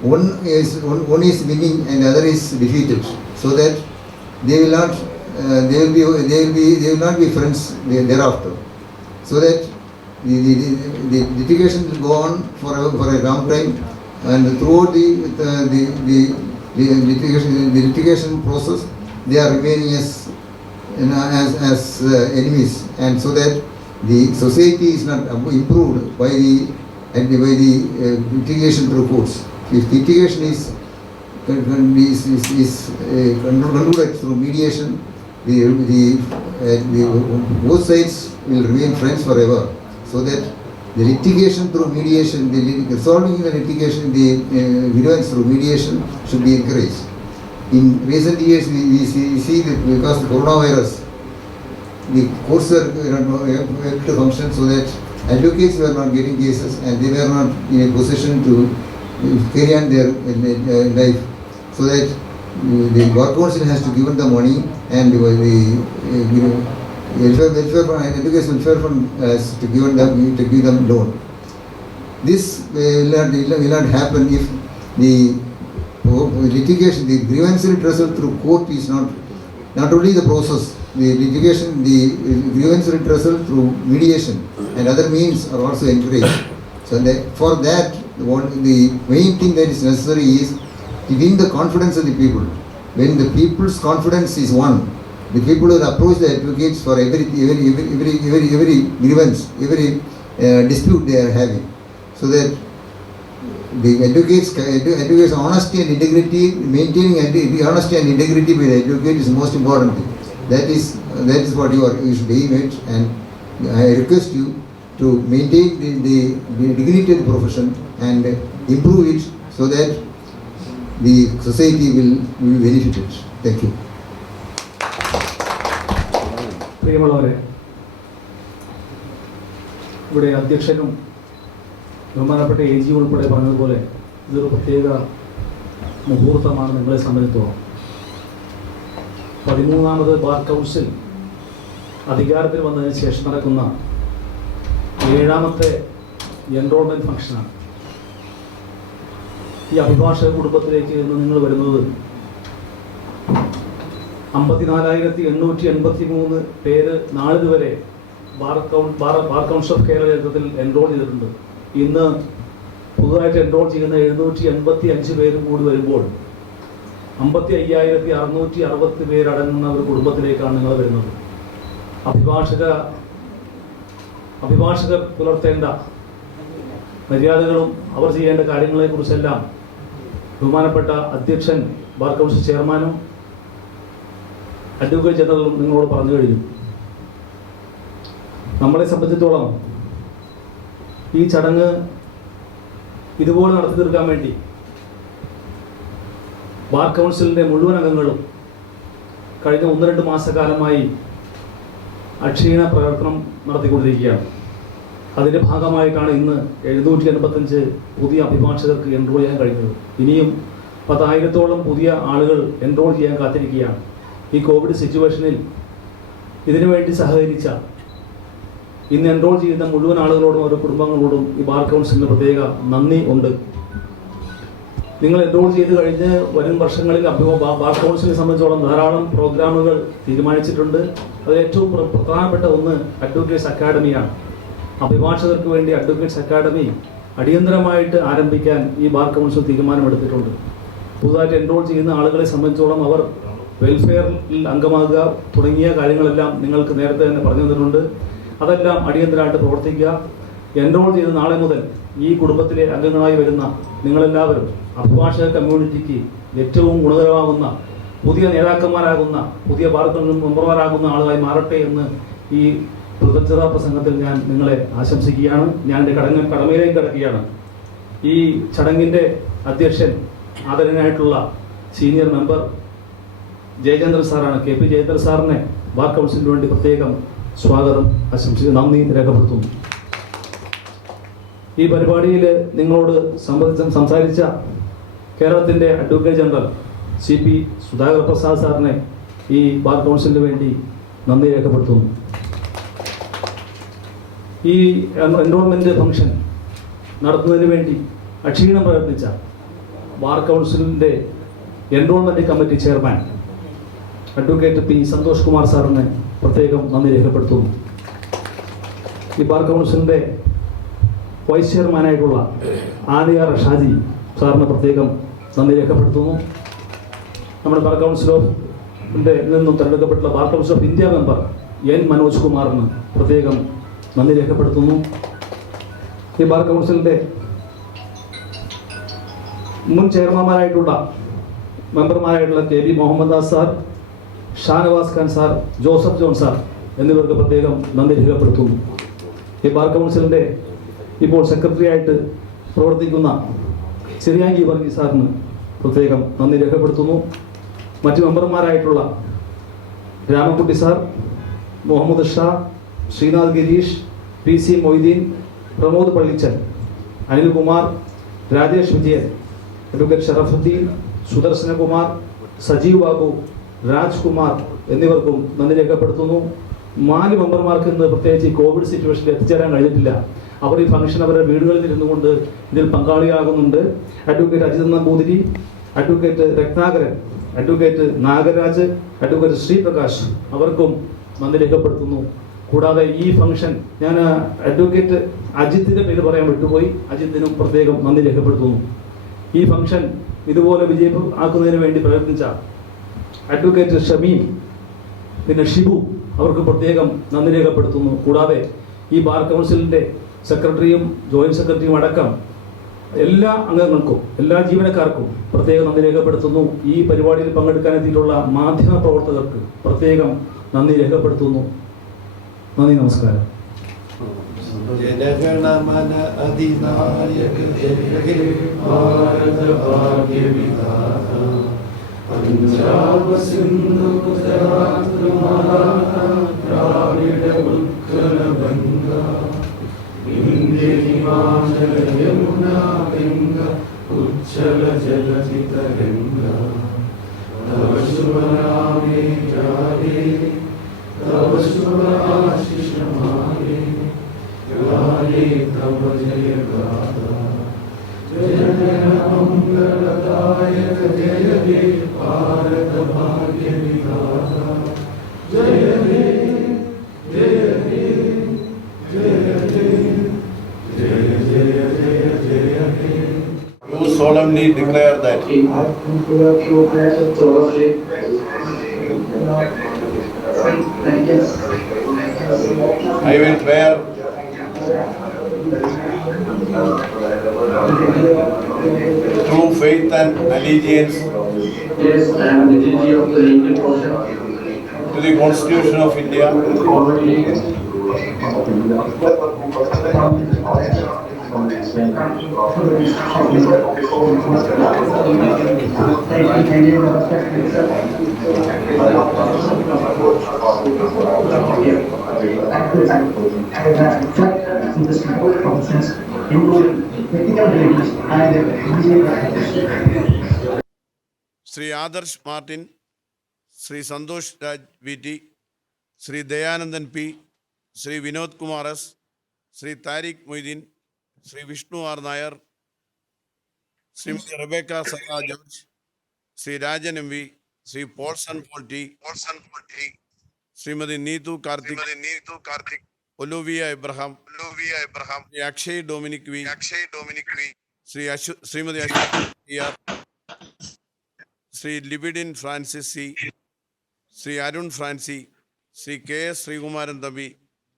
one is winning and the other is defeated, so that they will not be friends thereafter. so that the litigation will go on for a long time, and throughout the litigation process, they are remaining as enemies, and so that the society is not improved by the litigation through courts. If litigation is concluded through mediation, both sides will remain friends forever. So that the litigation through mediation, resolving the litigation, the grievance through mediation should be encouraged. In recent years, we see that because of the coronavirus, the courts are able to function so that advocates were not getting cases and they were not in a position to carry on their life. So that the Bar Council has to give them the money, and the Education Welfare Fund has to give them loan. This will not happen if the litigation, the grievance redressal through court is not only the process, the litigation, the grievance redressal through mediation and other means are also encouraged. So for that, the main thing that is necessary is to win the confidence of the people. When the people's confidence is won, the people will approach the advocates for every grievance, every dispute they are having, so that the advocates honesty and integrity, maintaining honesty and integrity by the advocate is the most important thing. That is what you should aim at, and I request you to maintain the dignity of the profession and improve it so that the society will benefit it. Thank you. പ്രിയമുള്ളവരെ, ഇവിടെ അധ്യക്ഷനും ബഹുമാനപ്പെട്ട AG ഉൾപ്പെടെ പറഞ്ഞതുപോലെ ഇതൊരു പ്രത്യേക മുഹൂർത്തമാണ് നിങ്ങളെ സംബന്ധിച്ചിടത്തോളം. 13ാമത് ബാർ കൗൺസിൽ അധികാരത്തിൽ വന്നതിന് ശേഷം നടക്കുന്ന 7ാമത്തെ എൻറോൾമെൻറ്റ് ഫംഗ്ഷനാണ്. ഈ അഭിഭാഷക കുടുംബത്തിലേക്ക് ഇന്ന് നിങ്ങൾ വരുന്നത് 54,883 പേര് നാളിതുവരെ ബാർ കൗൺസിൽ ഓഫ് കേരള ചരിത്രത്തിൽ എൻറോൾ ചെയ്തിട്ടുണ്ട്. ഇന്ന് പുതുതായിട്ട് എൻറോൾ ചെയ്യുന്ന 785 പേരും കൂടി വരുമ്പോൾ 55,660 പേരടങ്ങുന്ന ഒരു കുടുംബത്തിലേക്കാണ് നിങ്ങൾ വരുന്നത്. അഭിഭാഷകർ പുലർത്തേണ്ട മര്യാദകളും അവർ ചെയ്യേണ്ട കാര്യങ്ങളെക്കുറിച്ചെല്ലാം ബഹുമാനപ്പെട്ട അധ്യക്ഷൻ ബാർ കൗൺസിൽ ചെയർമാനും അഡ്വക്കേറ്റ് ജനറലും നിങ്ങളോട് പറഞ്ഞു കഴിഞ്ഞു. നമ്മളെ സംബന്ധിച്ചിടത്തോളം ഈ ചടങ്ങ് ഇതുപോലെ നടത്തി തീർക്കാൻ വേണ്ടി ബാർ കൗൺസിലിൻ്റെ മുഴുവൻ അംഗങ്ങളും കഴിഞ്ഞ 1-2 മാസക്കാലമായി അക്ഷീണ പ്രവർത്തനം നടത്തിക്കൊണ്ടിരിക്കുകയാണ്. അതിൻ്റെ ഭാഗമായിട്ടാണ് ഇന്ന് 785 പുതിയ അഭിഭാഷകർക്ക് എൻറോൾ ചെയ്യാൻ കഴിഞ്ഞത്. ഇനിയും 10,000-ഓളം പുതിയ ആളുകൾ എൻറോൾ ചെയ്യാൻ കാത്തിരിക്കുകയാണ്. ഈ കോവിഡ് സിറ്റുവേഷനിൽ ഇതിനുവേണ്ടി സഹകരിച്ച ഇന്ന് എൻറോൾ ചെയ്യുന്ന മുഴുവൻ ആളുകളോടും അവരുടെ കുടുംബങ്ങളോടും ഈ ബാർ കൗൺസിലിന് പ്രത്യേക നന്ദി ഉണ്ട്. നിങ്ങൾ എൻറോൾ ചെയ്ത് കഴിഞ്ഞ് വരും വർഷങ്ങളിൽ ബാർ കൗൺസിലിനെ സംബന്ധിച്ചോളം ധാരാളം പ്രോഗ്രാമുകൾ തീരുമാനിച്ചിട്ടുണ്ട്. അതിൽ ഏറ്റവും പ്രധാനപ്പെട്ട ഒന്ന് അഡ്വക്കേറ്റ്സ് അക്കാഡമിയാണ്. അഭിഭാഷകർക്ക് വേണ്ടി അഡ്വക്കേറ്റ്സ് അക്കാഡമി അടിയന്തരമായിട്ട് ആരംഭിക്കാൻ ഈ ബാർ കൗൺസിൽ തീരുമാനമെടുത്തിട്ടുണ്ട്. പുതുതായിട്ട് എൻറോൾ ചെയ്യുന്ന ആളുകളെ സംബന്ധിച്ചോളം അവർ വെൽഫെയറിൽ അംഗമാകുക തുടങ്ങിയ കാര്യങ്ങളെല്ലാം നിങ്ങൾക്ക് നേരത്തെ തന്നെ പറഞ്ഞു തന്നിട്ടുണ്ട്. അതെല്ലാം അടിയന്തരമായിട്ട് പ്രവർത്തിക്കുക. എൻറോൾ ചെയ്ത് നാളെ മുതൽ ഈ കുടുംബത്തിലെ അംഗങ്ങളായി വരുന്ന നിങ്ങളെല്ലാവരും അഭിഭാഷക കമ്മ്യൂണിറ്റിക്ക് ഏറ്റവും ഗുണകരമാകുന്ന പുതിയ നേതാക്കന്മാരാകുന്ന പുതിയ ബാർ കൗൺസിൽ മെമ്പർമാരാകുന്ന ആളുകളായി മാറട്ടെ എന്ന് ഈ കൃതജ്ഞതാ പ്രസംഗത്തിൽ ഞാൻ നിങ്ങളെ ആശംസിക്കുകയാണ്. ഞാൻ എൻ്റെ കടമയിലേക്ക് കിടക്കുകയാണ്. ഈ ചടങ്ങിൻ്റെ അധ്യക്ഷൻ ആദരണീയനായിട്ടുള്ള സീനിയർ മെമ്പർ ജയചന്ദ്രൻ സാറാണ്. KP ജയചന്ദ്രൻ സാറിനെ ബാർ കൗൺസിലിന് വേണ്ടി പ്രത്യേകം സ്വാഗതം നന്ദി രേഖപ്പെടുത്തുന്നു. ഈ പരിപാടിയിൽ നിങ്ങളോട് സംസാരിച്ച കേരളത്തിൻ്റെ advocate general CP Sudhakar Prasad സാറിനെ ഈ ബാർ കൗൺസിലിന് വേണ്ടി നന്ദി രേഖപ്പെടുത്തുന്നു. ഈ എൻറോൾമെൻറ്റ് ഫംഗ്ഷൻ നടത്തുന്നതിന് വേണ്ടി അക്ഷീണം പ്രവർത്തിച്ച ബാർ കൗൺസിലിൻ്റെ enrolment committee chairman advocate P. Santhosh Kumar സാറിനെ പ്രത്യേകം നന്ദി രേഖപ്പെടുത്തുന്നു. ഈ ബാർ കൗൺസിലിൻ്റെ വൈസ് ചെയർമാനായിട്ടുള്ള ആദിയാർ ഷാജി സാറിന് പ്രത്യേകം നന്ദി രേഖപ്പെടുത്തുന്നു. നമ്മുടെ ബാർ കൗൺസിൽ ഓഫിൻ്റെ നിന്നും തിരഞ്ഞെടുക്കപ്പെട്ടുള്ള bar council of India member N Manoj കുമാറിന് പ്രത്യേകം നന്ദി രേഖപ്പെടുത്തുന്നു. ഈ ബാർ കൗൺസിലിൻ്റെ മുൻ ചെയർമാൻമാരായിട്ടുള്ള മെമ്പർമാരായിട്ടുള്ള K B Muhammad Das sir, Shanavas Khan sir, Joseph John sir എന്നിവർക്ക് പ്രത്യേകം നന്ദി രേഖപ്പെടുത്തുന്നു. ഈ ബാർ കൗൺസിലിൻ്റെ ഇപ്പോൾ സെക്രട്ടറി ആയിട്ട് പ്രവർത്തിക്കുന്ന സിറിയാങ്കി വർഗീസ് സാറിന് പ്രത്യേകം നന്ദി രേഖപ്പെടുത്തുന്നു. മറ്റ് മെമ്പർമാരായിട്ടുള്ള Ramankutty sir, Muhammad Shah, Sreenath Girish, P C Moideen, Pramod Pallichan, Anilkumar, Rajesh Vijayan, advocate Sharafuddin, Sudarsanakumar, Sajeev Babu, Rajkumar എന്നിവർക്കും നന്ദി രേഖപ്പെടുത്തുന്നു. 4 മെമ്പർമാർക്ക് ഇന്ന് പ്രത്യേകിച്ച് ഈ കോവിഡ് സിറ്റുവേഷനിൽ എത്തിച്ചേരാൻ കഴിഞ്ഞിട്ടില്ല. അവർ ഈ ഫംഗ്ഷൻ അവരുടെ വീടുകളിൽ ഇരുന്നുകൊണ്ട് ഇതിൽ പങ്കാളിയാകുന്നുണ്ട്. Advocate Ajith Namboothiri, advocate Ratnakaran, advocate Nagaraj, advocate Sreeprakash അവർക്കും നന്ദി രേഖപ്പെടുത്തുന്നു. കൂടാതെ ഈ ഫംഗ്ഷൻ ഞാൻ അഡ്വക്കേറ്റ് അജിത്തിൻ്റെ പേര് പറയാൻ വിട്ടുപോയി, അജിത്തിനും പ്രത്യേകം നന്ദി രേഖപ്പെടുത്തുന്നു. ഈ ഫംഗ്ഷൻ ഇതുപോലെ വിജയമാക്കുന്നതിന് വേണ്ടി പ്രയത്നിച്ച അഡ്വക്കേറ്റ് ഷമീം, പിന്നെ ഷിബു അവർക്ക് പ്രത്യേകം നന്ദി രേഖപ്പെടുത്തുന്നു. കൂടാതെ ഈ ബാർ കൗൺസിലിൻ്റെ സെക്രട്ടറിയും ജോയിൻറ്റ് സെക്രട്ടറിയും അടക്കം എല്ലാ അംഗങ്ങൾക്കും, എല്ലാ ജീവനക്കാർക്കും പ്രത്യേകം നന്ദി രേഖപ്പെടുത്തുന്നു. ഈ പരിപാടിയിൽ പങ്കെടുക്കാനെത്തിയിട്ടുള്ള മാധ്യമ പ്രവർത്തകർക്ക് പ്രത്യേകം നന്ദി രേഖപ്പെടുത്തുന്നു. നന്ദി, നമസ്കാരം. ജനഗണമന അതിനായക ജയ ഹേ ഭാരത ഭാഗ്യ വിധാത പഞ്ചാബ സിന്ധു ഗുജറാത്ത് മറാഠ ദ്രാവിഡ ഉത്കല ബംഗ ഇന്ത്യ ഹിമാചല യമുന ഗംഗ ഉജ്ജല ജലധി തരംഗ തവ ശുഭ നാമേ ജായേ തവ ശുഭ ആശിഷ മായേ गाये तव जय गाथा जय जय मंगलदायक जय हे भारत भाग्य विधाता जय हे जय हे जय हे जय जय जय जय हे. You solemnly declare that I will bear true faith and allegiance Yes, I am the DG of the Indian portion. to the Constitution of India Sri Adarsh Martin, Sri Santosh Raj VT, Sri Dayanandan P, Sri Vinod Kumar S, Sri Tariq Moideen, Sri Vishnu R. Nair, Srimati Rebecca Sarah George, Sri Rajan MV, Sri Paulson Paul T, Srimati Neetu Karthik, Olivia Abraham, Sri Akshay Dominic V, Srimati Ashwini R, Sri Libidin Francis C, Sri Arun Franci, Sri K.S. Sri Kumaran Thambi,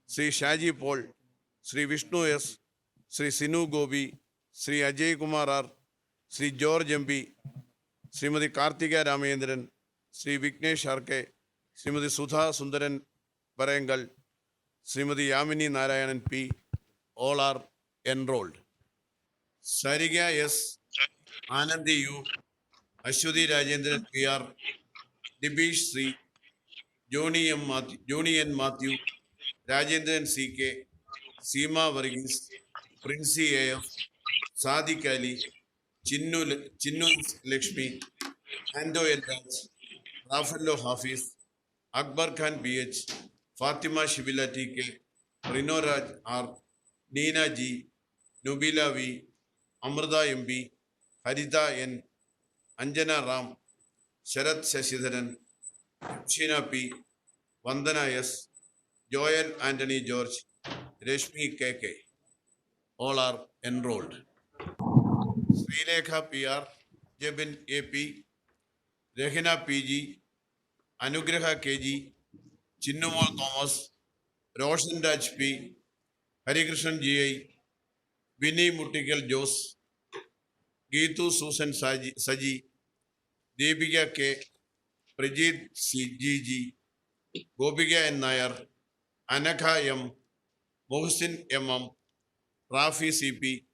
Sri Shaji Paul, Sri Vishnu S, Sri Sinu Gobi, Sri Ajay Kumar R, Sri George MP, Srimati Karthika Ramendran, Sri Vignesh Arke, Srimati Sudha Sundaran Barangal, Srimati Yamini Narayanan P, all are enrolled. Sariga S, Anandi U, Ashwati Rajendran PR, Dibish Sri, Joni N. Matthew, Rajendran CK, Seema Varghese, Princey AF, Sadiq Ali, Chinnu Lakshmi, Ando N. Raj, Rafallo Hafiz, Akbar Khan BH, Fatima Shibila TK, Rino Raj R, Neena G, Nubila V, Amrita MB, Harita N, Anjana Ram, Sharat Shashidharan, Sheena P, Vandana S, Joel Anthony George, Reshmi KK. All are enrolled. Srilekha PR, Jebin AP, Rehina PG, Anugraha KG, Chinnamal Thomas, Roshan Raj P, Harikrishnan GI, Vinny Muttikal Jose, Geetu Susan Saji, Deepika K, Prajeet CGG, Gopika N. Nair, Anakha M, Mohsin MM, Rafi CP,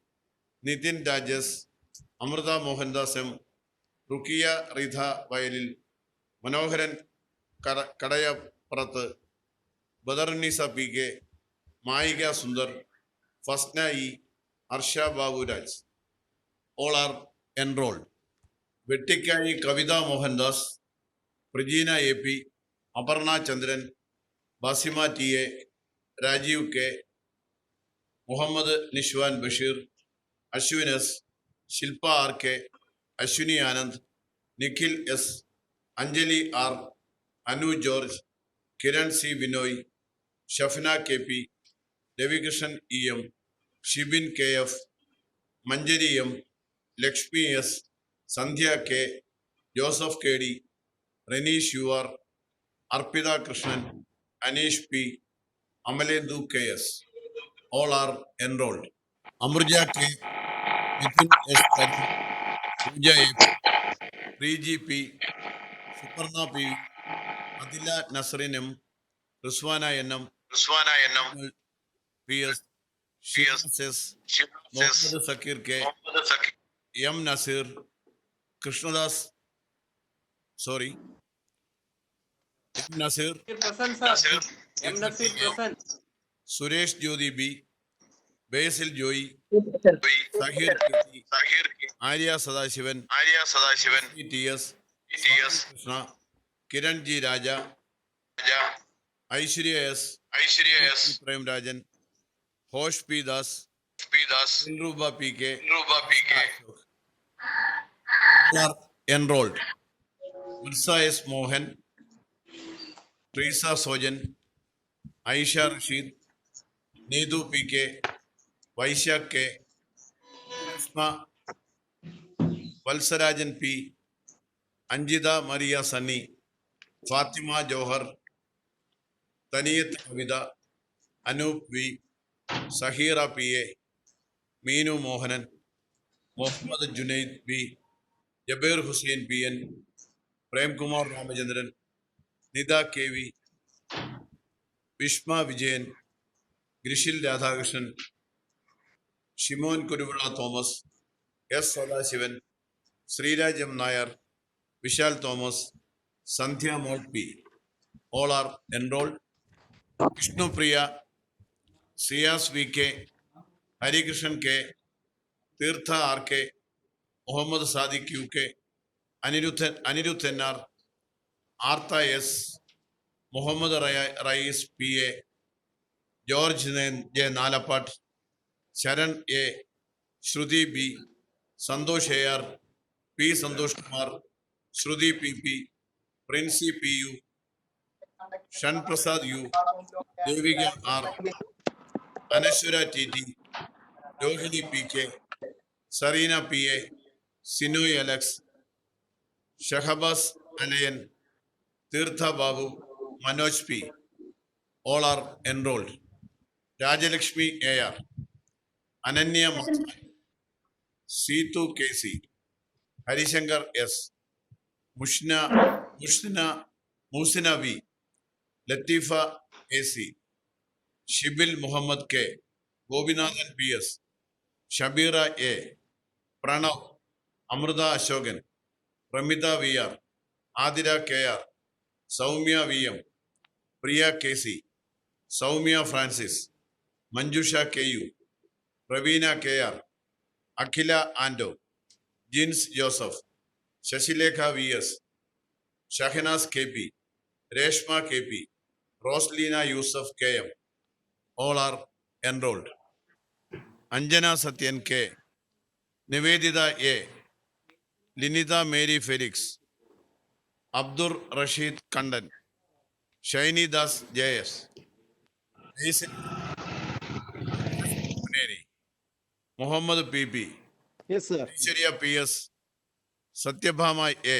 Nitin Dajas, Amrita Mohandas M, Rukia Ritha Vayalil, Manoharan Kadayaprat, Badarnisa PK, Maika Sundar, Fasna E, Arsha Babu Raj. All are enrolled. Vettikai Kavita Mohandas, Prajina AP, Aparna Chandran, Basima TA, Rajiv K, Muhammad Nishwan Bashir, Ashwin S, Shilpa RK, Ashwini Anand, Nikhil S, Anjali R, Anu George, Kiran C. Vinoy, Shafina KP, Devikrishan EM, Shibin KF, Manjari M, Lakshmi S, Sandhya K, Joseph KD, Renish UR, Arpita Krishnan, Anish P, Amalendu KS. All are enrolled. Amruja K, Nitin S. Pari, Pooja AP, 3GP, Suparna P, Adila Nasrin M, Ruswana NM, PS, Shiraz S, Mohammad Sakir K, M. Nasir, Krishnadas, M. Nasir, Present, sir. M. Nasir present. Suresh Jyoti B, Basil Joy, Sahir KT, Arya Sadashivan, TS, Krishna, Kiran G. Raja, Aishwarya S, Prem Rajan, Hosh P. Das, Dilruba PK, all are enrolled. Mirza S. Mohan, Teresa Sojan, Aisha Rashid, Needu PK, Vaishya K, Krishna, Valsarajan P, Anjida Maria Sunny, Fatima Johar, Taniyat Kavida, Anup V, Sahira PA, Meenu Mohanan, Mohammad Junaid B, Jabir Hussain PN, Prem Kumar Ramachandran, Nida KV, Bhishma Vijayan, Grishil Radhakrishnan, Shimon Kuruvula Thomas, S. Sadashivan, Sriraj M. Nair, Vishal Thomas, Sandhya Malt P. All are enrolled. Vishnu Priya, Sriyas VK, Harikrishnan K, Tirtha RK, Muhammad Sadiq UK, Anirudh NR, Artha S, Muhammad Rais PA, George J. Nalapat, Sharan A, Shruti B, Sandosh AR, P. Sandosh Kumar, Shruti PP, Prince PU, Shan Prasad U, Devika R, Anashwara TT, Rohini PK, Sarina PA, Sinoy Alex, Shahabas Alayan, Tirtha Babu, Manoj P. All are enrolled. Rajalakshmi AR, Ananya Mathur, Seetu KC, Harishankar S, Musina V, Latifa AC, Shibil Muhammad K, Gobinathan PS, Shabira A, Pranav, Amrita Ashokan, Ramita VR, Adira KR, Saumya VM, Priya KC, Saumya Francis, Manjusha KU, Ravina KR, Akhila Ando, Jins Joseph, Shashilekha VS, Shahinas KP, Reshma KP, Roslina Yusuf KM. All are enrolled. Anjana Satyan K, Nivedita A, Linita Mary Felix, Abdur Rashid Kandan, Shaini Das JS, Muhammad P P, Yes, sir. Aishwarya P S, Sathyabhama A,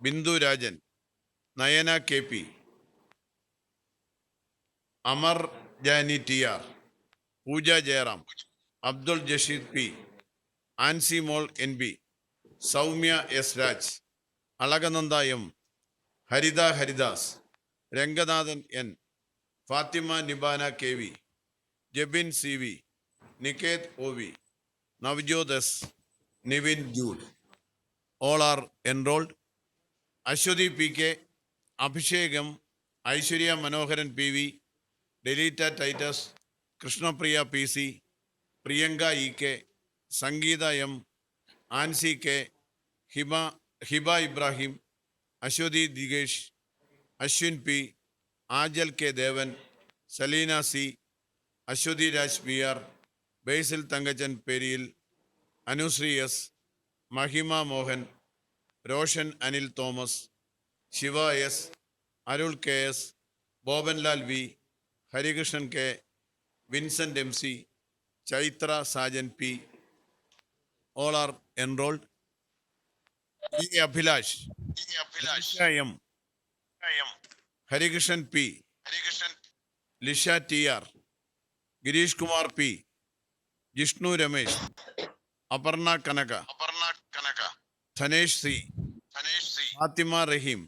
Bindu Rajan, Nayana K P, Amar Jani T R, Pooja Jayaram, Abdul Jasheed P, Ancy Mol N B, Soumya S Raj, Alakananda M, Haritha Haridas, Ranganathan N, Fathima Nibana K V, Jabin C V, Niketh O V, Navjot S, Nivin Jude. All are enrolled. Aswathy P K, Abhishekam, Aishwarya Manoharan P V, Delita Titus, Krishnapriya P C, Priyanka E K, Sangeetha M, Ancy K, Hiba Ibrahim, Aswathy Digesh, Ashwin P, Ajal K Devan, Saleena C, Aswathy Raj P R, Basil Thankachan Periyil, Anusree S, Mahima Mohan, Roshan Anil Thomas, Shiva S, Arul K S, Bobanlal V, Harikrishnan K, Vincent M C, Chaithra Sajan P. All are enrolled. Abhilash M, Harikrishnan P, Lisha T R, Girish Kumar P, Jishnu Ramesh, Aparna Kanaka, Dhanesh C, Fathima Raheem,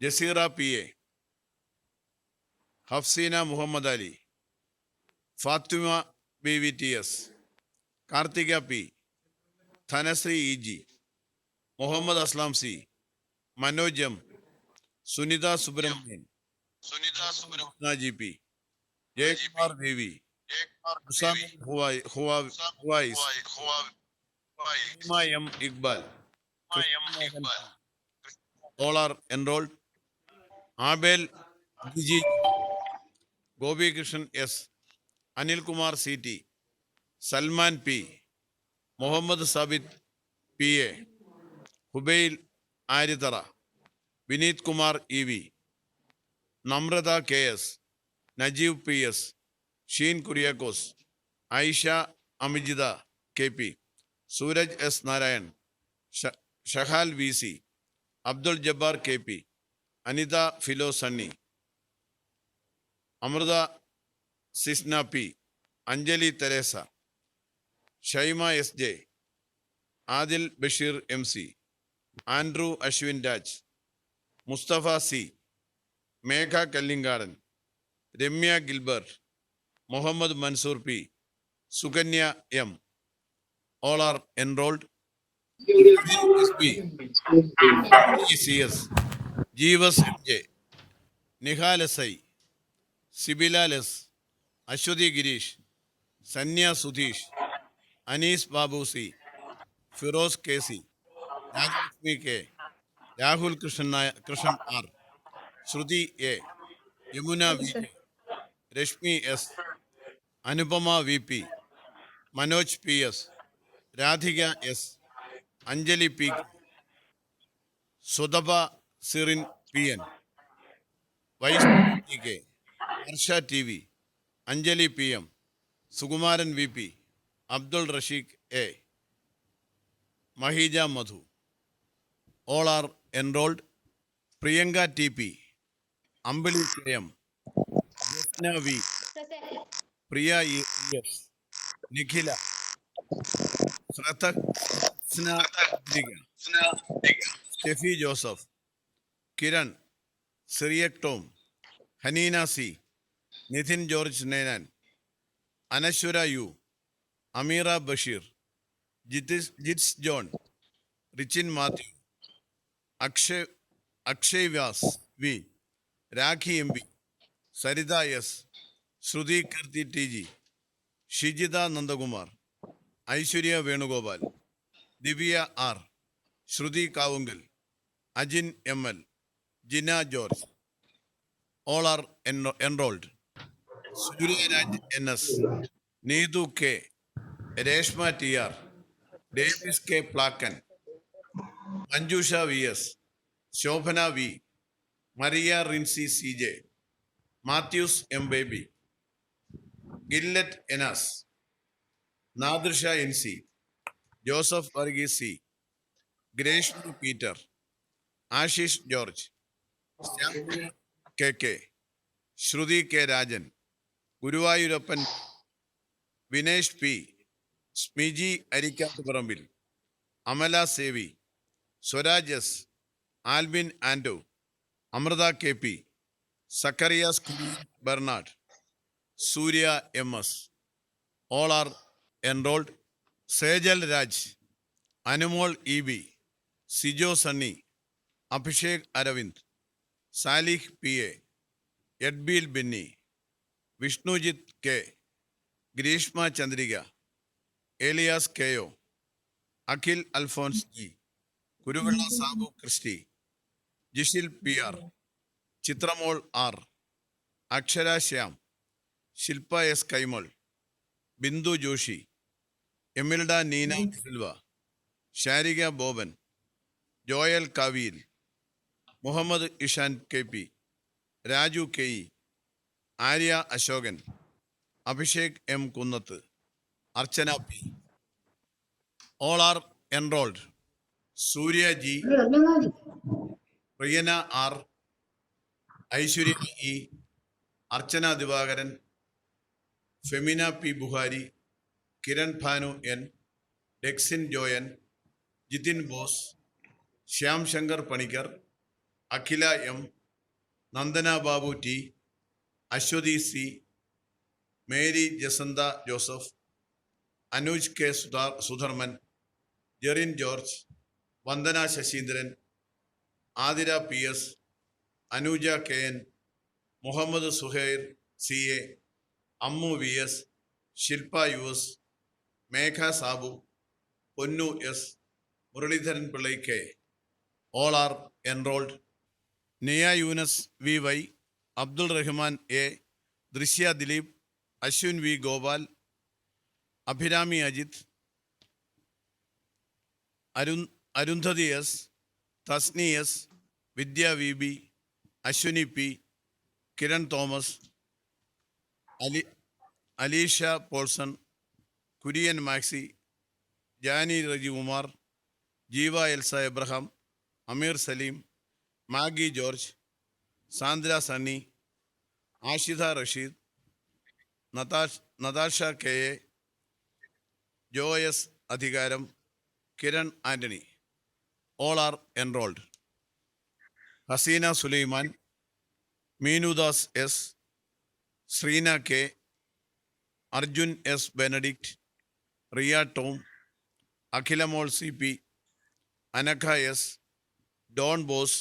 Jazeera P A, Hafseena Muhammad Ali, Fathima B V T S, Karthika P, Dhanashree E G, Muhammad Aslam C, Manoj M, Sunitha Subramanian, G P, Jayakumar V V, M Iqbal. All are enrolled. Abel Jiji, Gopikrishnan S, Anilkumar C T, Salman P, Muhammad Sabith P A, Hubail Aryathara, Vineeth Kumar E V, Namratha K S, Najeev P S, Sheen Kuriakose, Aisha Amijitha K P, Sooraj S Narayan, Shahal V C, Abdul Jabbar K P, Anitha Philo Sunny, Amritha Sisna P, Anjali Theresa, Shaima S J, Adil Basheer M C, Andrew Ashwin Raj, Musthafa C, Megha Kallingadan, Ramya Gilbert, Muhammad Mansoor P, Sukanya M. All are enrolled. Jeevas M J, Nihal S I, Sibilal S, Aswathy Girish, Sanya Sudheesh, Anees Babu C, Firoz K C, Rajalakshmi K, Rahul Krishnan R, Sruthi A, Yamuna V K, Reshmi S, Anupama V P, Manoj P S, Radhika S, Anjali P, Sudhaba Sirin P N, വൈസ് T K, Harsha T V, Anjali P M, Sukumaran V P, Abdul Rasheeq A, Maheeja Madhu. All are enrolled. Priyanka T P, Ambili K M, Jasna V, Priya E S, Nikhila, Steffi Joseph, Kiran, Cyriac Tom, Haneena C, Nithin George Nenan, Anaswara U, Ameera Basheer, Jits John, Richin Mathew, Akshay Vyas V, Rakhi M P, Saritha S, Sruthi Keerthi T G, Shijitha Nandakumar, Aishwarya Venugopal, Divya R, Sruthi Kavungal, Ajin M L, Jina George. All are enrolled. Suryaraj N S, Neethu K, Reshma T R, Davis K Plakkan, Manjusha V S, Shobhana V, Maria Rincy C J, Mathews M Baby, Gillette Enas, Nadirsha NC, Joseph Varghese C, Greshmi Peter, Ashish George, Shyami KK, Sruthi K Rajan, Guruvayurappan, Vinesh P, Smiji Arikkattuparambil, Amala Sevy, Swaraj S, Albin Ando, Amritha KP, Zacharias Bernard, Surya MS. All are enrolled. Sejal Raj, Anumol EB, Sijo Sunny, Abhishek Aravind, Salih PA, Edbeel Benny, Vishnujith K, Greeshma Chandrika, Eliyas KO, Akhil Alphonse G, Kuruvila Sabu Christy, Jishil PR, Chithramol R, Akshara Shyam, Shilpa S Kaimal, Bindu Joshy, Emilda Neena Silva, Sharika Boban, Joel Kaviyil, Muhammad Ishan KP, Raju KE, Arya Ashokan, Abhishek M Kunnath, Archana P. All are enrolled. Surya G, Priyana R, Aishwarya E, Archana Divakaran, Femina P Buhari, Kiran Bhanu N, Dexin Joyan, Jithin Bose, Shyam Shankar Panicker, Akhila M, Nandana Babu T, Aswathy C, Mary Jasantha Joseph, Anuj K Sudharman, Jerin George, Vandana Saseendran, Athira PS, Anuja KN, Muhammad Suhair CA, Ammu VS, Shilpa US, Megha Sabu, Ponnu S, Muraleedharan Pillai K. All are enrolled. നിയ Yunus VY, Abdul Rahman A, Drishya Dileep, Ashwin V Gopal, Abhirami Ajith, Arundhathi S, Thasni S, Vidya VB, Ashwini P, Kiran Thomas, Aleesha Paulson, Kurian Maxi, Jani Rejikumar, Jeeva Elsa Abraham, Ameer Saleem, Maggie George, Sandra Sunny, Ashitha Rasheed, Natasha KA, Joyce Adhikaram, Kiran Antony. All are enrolled. Haseena Sulaiman, Meenudas S, Sreena K, Arjun S Benedict, Riya Tom, Akhilamol CP, Anagha S, Don Bose,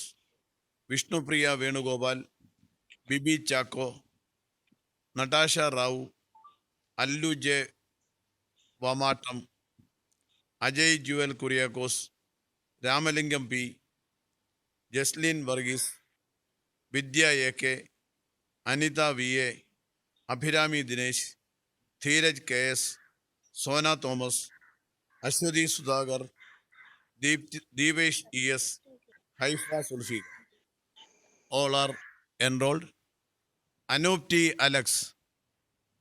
Vishnupriya Venugopal, Bibi Chacko, Natasha Rao, Allu J Vamattam, Ajay Jewel Kuriakose, Ramalingam P, Jaslin Varghese, Vidya AK, Anitha VA, Abhirami Dinesh, Dheeraj KS, Sona Thomas, Aswathy Sudhakar, Deepesh ES, Haifa Sulfi. All are enrolled. Anoop T Alex,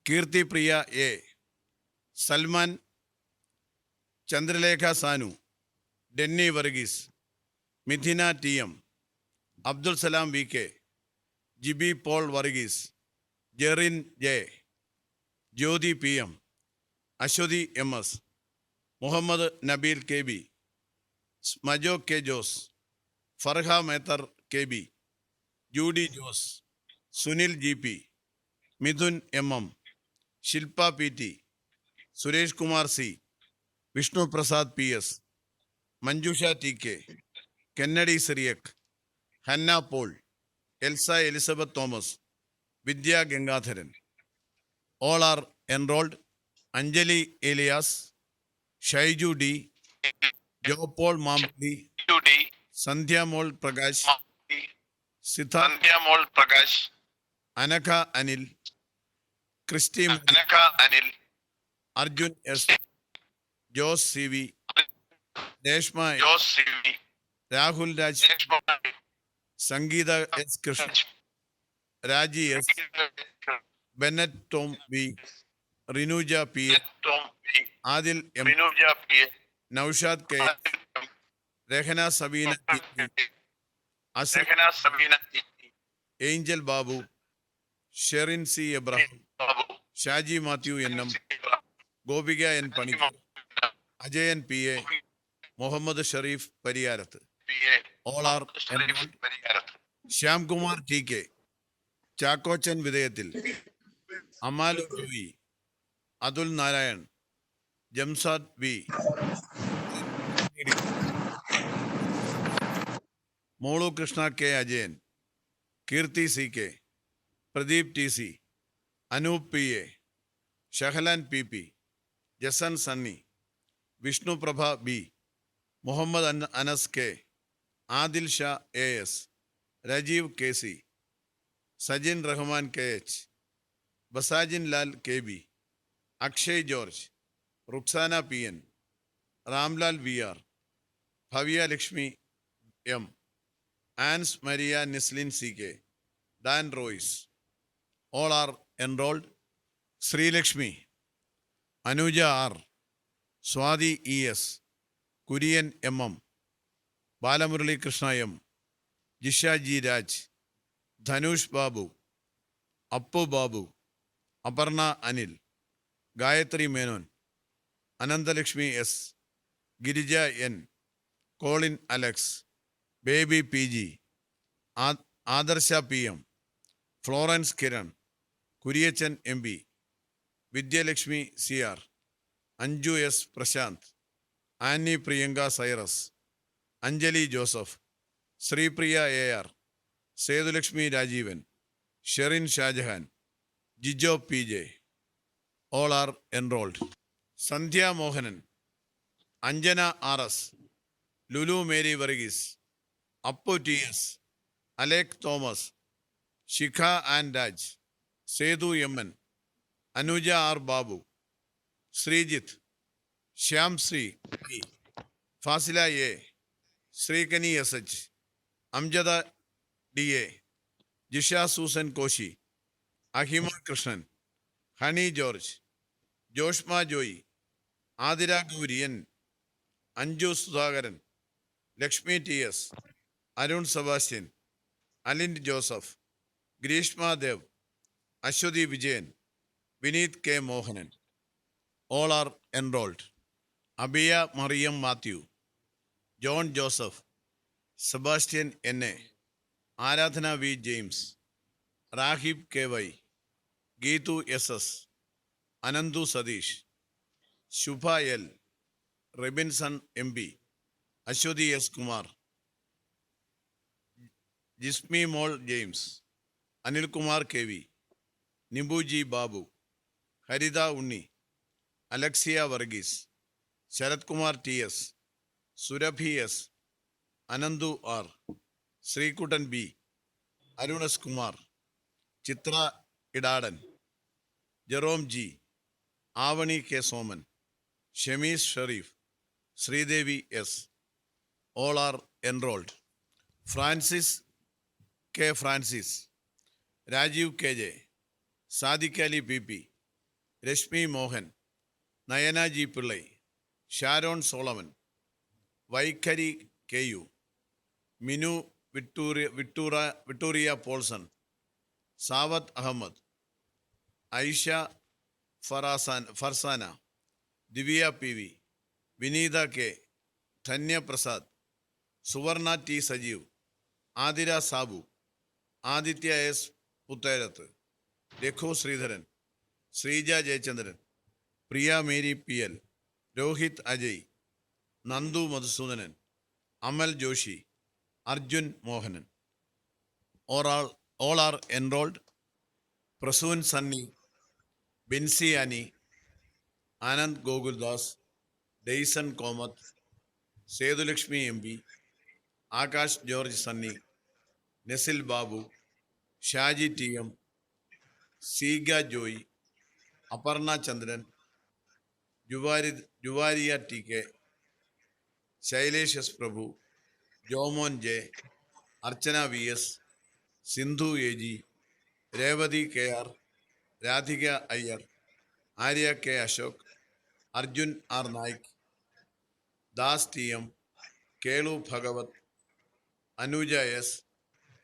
Keerthi Priya A, Salman, Chandralekha Sanu, Denny Varghese, Mithina TM, Abdul Salam VK, Jiby Paul Varghese, Jerin J, Jyothi PM, Aswathy MS, Muhammad Nabeel KB, Majo K Jose, Farha Mehtar KB, Judy Jose, Sunil GP, Mithun MM, Shilpa PT, Suresh Kumar C, Vishnu Prasad PS, Manjusha TK, Kennedy Cyriac, Hannah Paul, Elsa Elizabeth Thomas, Vidya Gangadharan. All are enrolled. Anjali Eliyas, Shaiju D, Jopaul Mambi, Sandhyamol Prakash, Siddharthamol Prakash, Anagha Anil, Christy Anil, Arjun S, Jose CV, Reshma Rahul Raj, Sangeetha S Krishna, Raji S, Bennett Tom V, Rinuja P A, Adil M, Noushad K, Rahana Sabeena T, Asra, Angel Babu, Sherin C Abraham, Shaji Mathew N M, Gopika N Panicker, Ajayan P A, Muhammad Shareef Pariyarath. All are enrolled. Shyamkumar T K, Chackochan Vidheyathil, Amalu Joy, Athul Narayan, Jamsad V, Molu Krishna K Ajayan, Keerthi C K, Pradeep T C, Anoop P A, Shahalan P P, Jason Sunny, Vishnu Prabha B, Muhammad Anas K, Adil Shah A S, Rajeev K C, Sajin Rahman K H, Basajin Lal K B, Akshay George, Ruksana P N, Ramlal V R, Bhavya Lakshmi M, Ans Maria Nislin C K, Dan Royce. All are enrolled. Sreelakshmi, Anuja R, Swathi E S, Kurian M M, Balamurali Krishna M, Jisha G Raj, Dhanush Babu, Appu Babu, Aparna Anil, Gayathri Menon, Ananthalakshmi S, Girija N, Colin Alex, Baby P G, Adarsha P M, Florence Kiran, Kuriachan M P, Vidyalakshmi C R, Anju S Prasanth, Annie Priyanka Cyrus, Anjali Joseph, Sreepriya A R, Sethulakshmi Rajeevan, Sherin Shah Jahan, Jijo P J. All are enrolled. Sandhya Mohanan, Anjana R S, Lulu Mary Varghese, Appu T S, Alec Thomas, Shikha and Raj, Sethu M N, Anuja R Babu, Sreejith, Shyam Sree P, Fasila A, Sreekani S H, Amjada D A, Jisha Susan Koshy, Ahima Krishnan, Honey George, Joshma Joy, Athira Gauri N, Anju Sudhakaran, Lakshmi T S, Arun Sebastian, Alin Joseph, Greeshma Dev, Aswathy Vijayan, Vineeth K Mohanan. All are enrolled. Abiya Mariyam Mathew, John Joseph, Sebastian N A, Aradhana V James, Rahib K Y, Geethu S S, Ananthu Satheesh, Shubha L, Rebinson M P, Aswathy S Kumar, Jismi Mol James, Anilkumar K V, Nibuji Babu, Haritha Unni, Alexia Varghese, Sarath Kumar T S, Surabhi S, Ananthu R, Sreekuttan B, Arun S Kumar, Chithra Idadan, Jerome G, Avani K Soman, Shamees Shereef, Sreedevi S. All are enrolled. Francis K Francis, Rajeev K J, Sadiq Ali P P, Reshmi Mohan, Nayana G Pillai, Sharon Solomon, Vaikhari K U, Minu Vittoria Paulson, Savath Ahammed, Aisha Farsana, Divya P V, Vineetha K, Dhanya Prasad, Suvarna T Sajeev, Athira Sabu, Aditya S Putherath, Raghu Sreedharan, Sreeja Jayachandran, Priya Mary P L, Rohith Ajay, Nandu Madhusoodanan, Amal Joshy, Arjun Mohanan. All are enrolled. Prasoon Sunny, Bincy Annie, Anand Gokuldas, Deyson Komath, Sethulakshmi M P, Akash George Sunny, Nesil Babu, Shaji T M, Seega Joy, Aparna Chandran, Juvariya T K, Shailesh S Prabhu, Jomon J, Archana V S, Sindhu A G, Revathi K R, Radhika Iyer, Arya K Ashok, Arjun R Naik, Das T M, Kelu Bhagavath, Anuja S,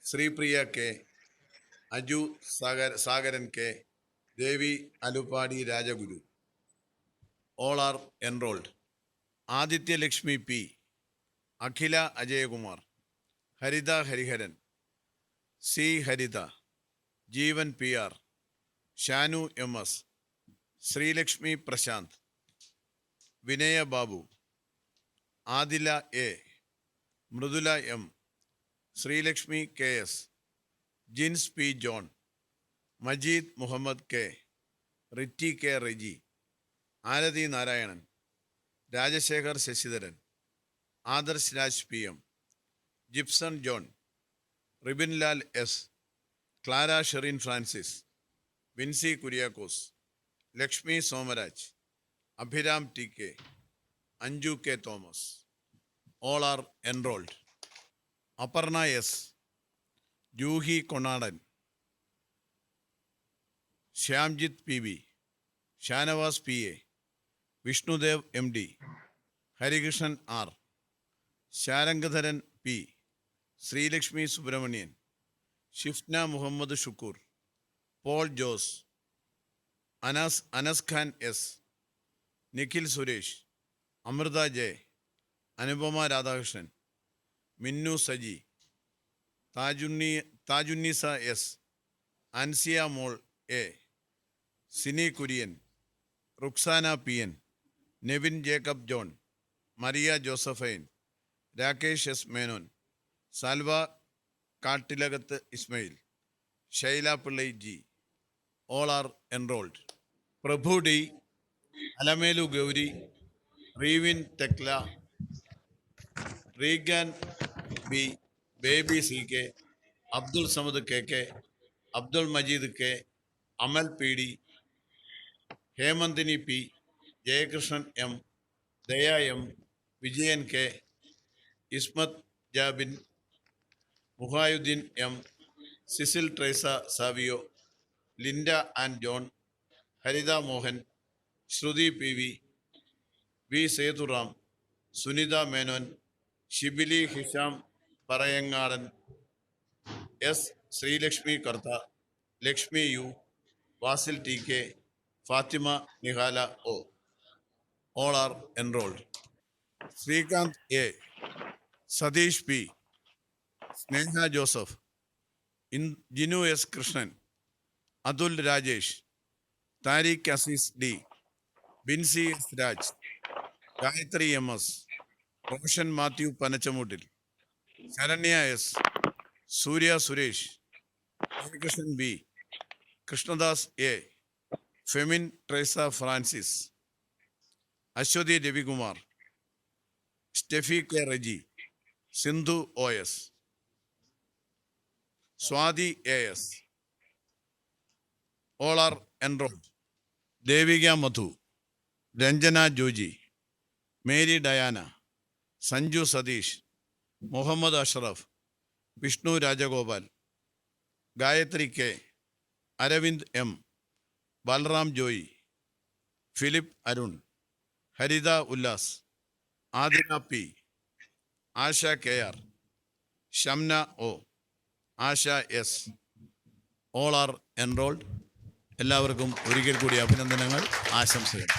Sreepriya K, Aju Sagaran K, Devi Aluppadi Rajaguru. All are enrolled. Aditya Lakshmi P, Akhila Ajayakumar, Haritha Hariharan, C Haritha, Jeevan P R, Shanu M S, Sreelakshmi Prashant, Vinaya Babu, Adila A, Mridula M, Sreelakshmi K S, Jins P John, Majeed Muhammad K, Ritty K Reji, Arathi Narayanan, Rajasekhar Sasidharan, Adarsh Raj P M, Jipson John, Ribinlal S, Clara Sherin Francis, Vincy Kuriakose, Lakshmi Somaraj, Abhiram T K, Anju K Thomas. All are enrolled. Aparna S, Juhi Konadan, Shyamjith P B, Shanavas P A, Vishnudev M D, Harikrishnan R, Sarangadharan P, Sreelakshmi Subramanian, Shifna Muhammad Shukoor, Paul Jose, Anas Khan S, Nikhil Suresh, Amritha J, Anupama Radhakrishnan, Minnu Saji, Thajunnisa S, Ansiya Mol A, Sini Kurian, Ruksana P N, Nevin Jacob John, Maria Josephine, Rakesh S Menon, Salva Kattilakath Ismail, Shaila Pillai G. All are enrolled. Prabhu D, Alamelu Gauri, Reevin Thekla, Reagan B, Baby C K, Abdul Samad K K, Abdul Majeed K, Amal P D, Hemanthini P, Jayakrishnan M, Daya M, Vijayan K, Ismath ജാബിൻ, മുഹായുദ്ദീൻ M, Cecil Tresa Savio, Linda and John, Haritha Mohan, Sruthi P V, V Sethuram, Sunitha Menon, Shibili Hisham Parayangadan, S Sreelakshmi Kartha, Lakshmi U, Vasil T K, Fathima Nihala O. All are enrolled. Sreekanth A, Satheesh P, Sneha Joseph, Jinu S Krishnan, Athul Rajesh, Tariq Aziz D, Binsi S Raj, Gayathri M S, Roshan Mathew Panachamoottil, Saranya S, Surya Suresh, Harikrishnan B, Krishnadas A, Femin Tresa Francis, Aswathy Ravikumar, Steffi K Reji, Sindhu O S, Swathi A S. All are enrolled. Devika Madhu, Ranjana Joji, Mary Diana, Sanju Satheesh, Muhammad Ashraf, Vishnu Rajagopal, Gayathri K, Aravind M, Balram Joy, Philip Arun, Haritha Ullas, Adina P, Asha K R, Shamna O, Asha S. All are enrolled. എല്ലാവർക്കും ഒരിക്കൽ കൂടി അഭിനന്ദനങ്ങൾ, ആശംസകൾ.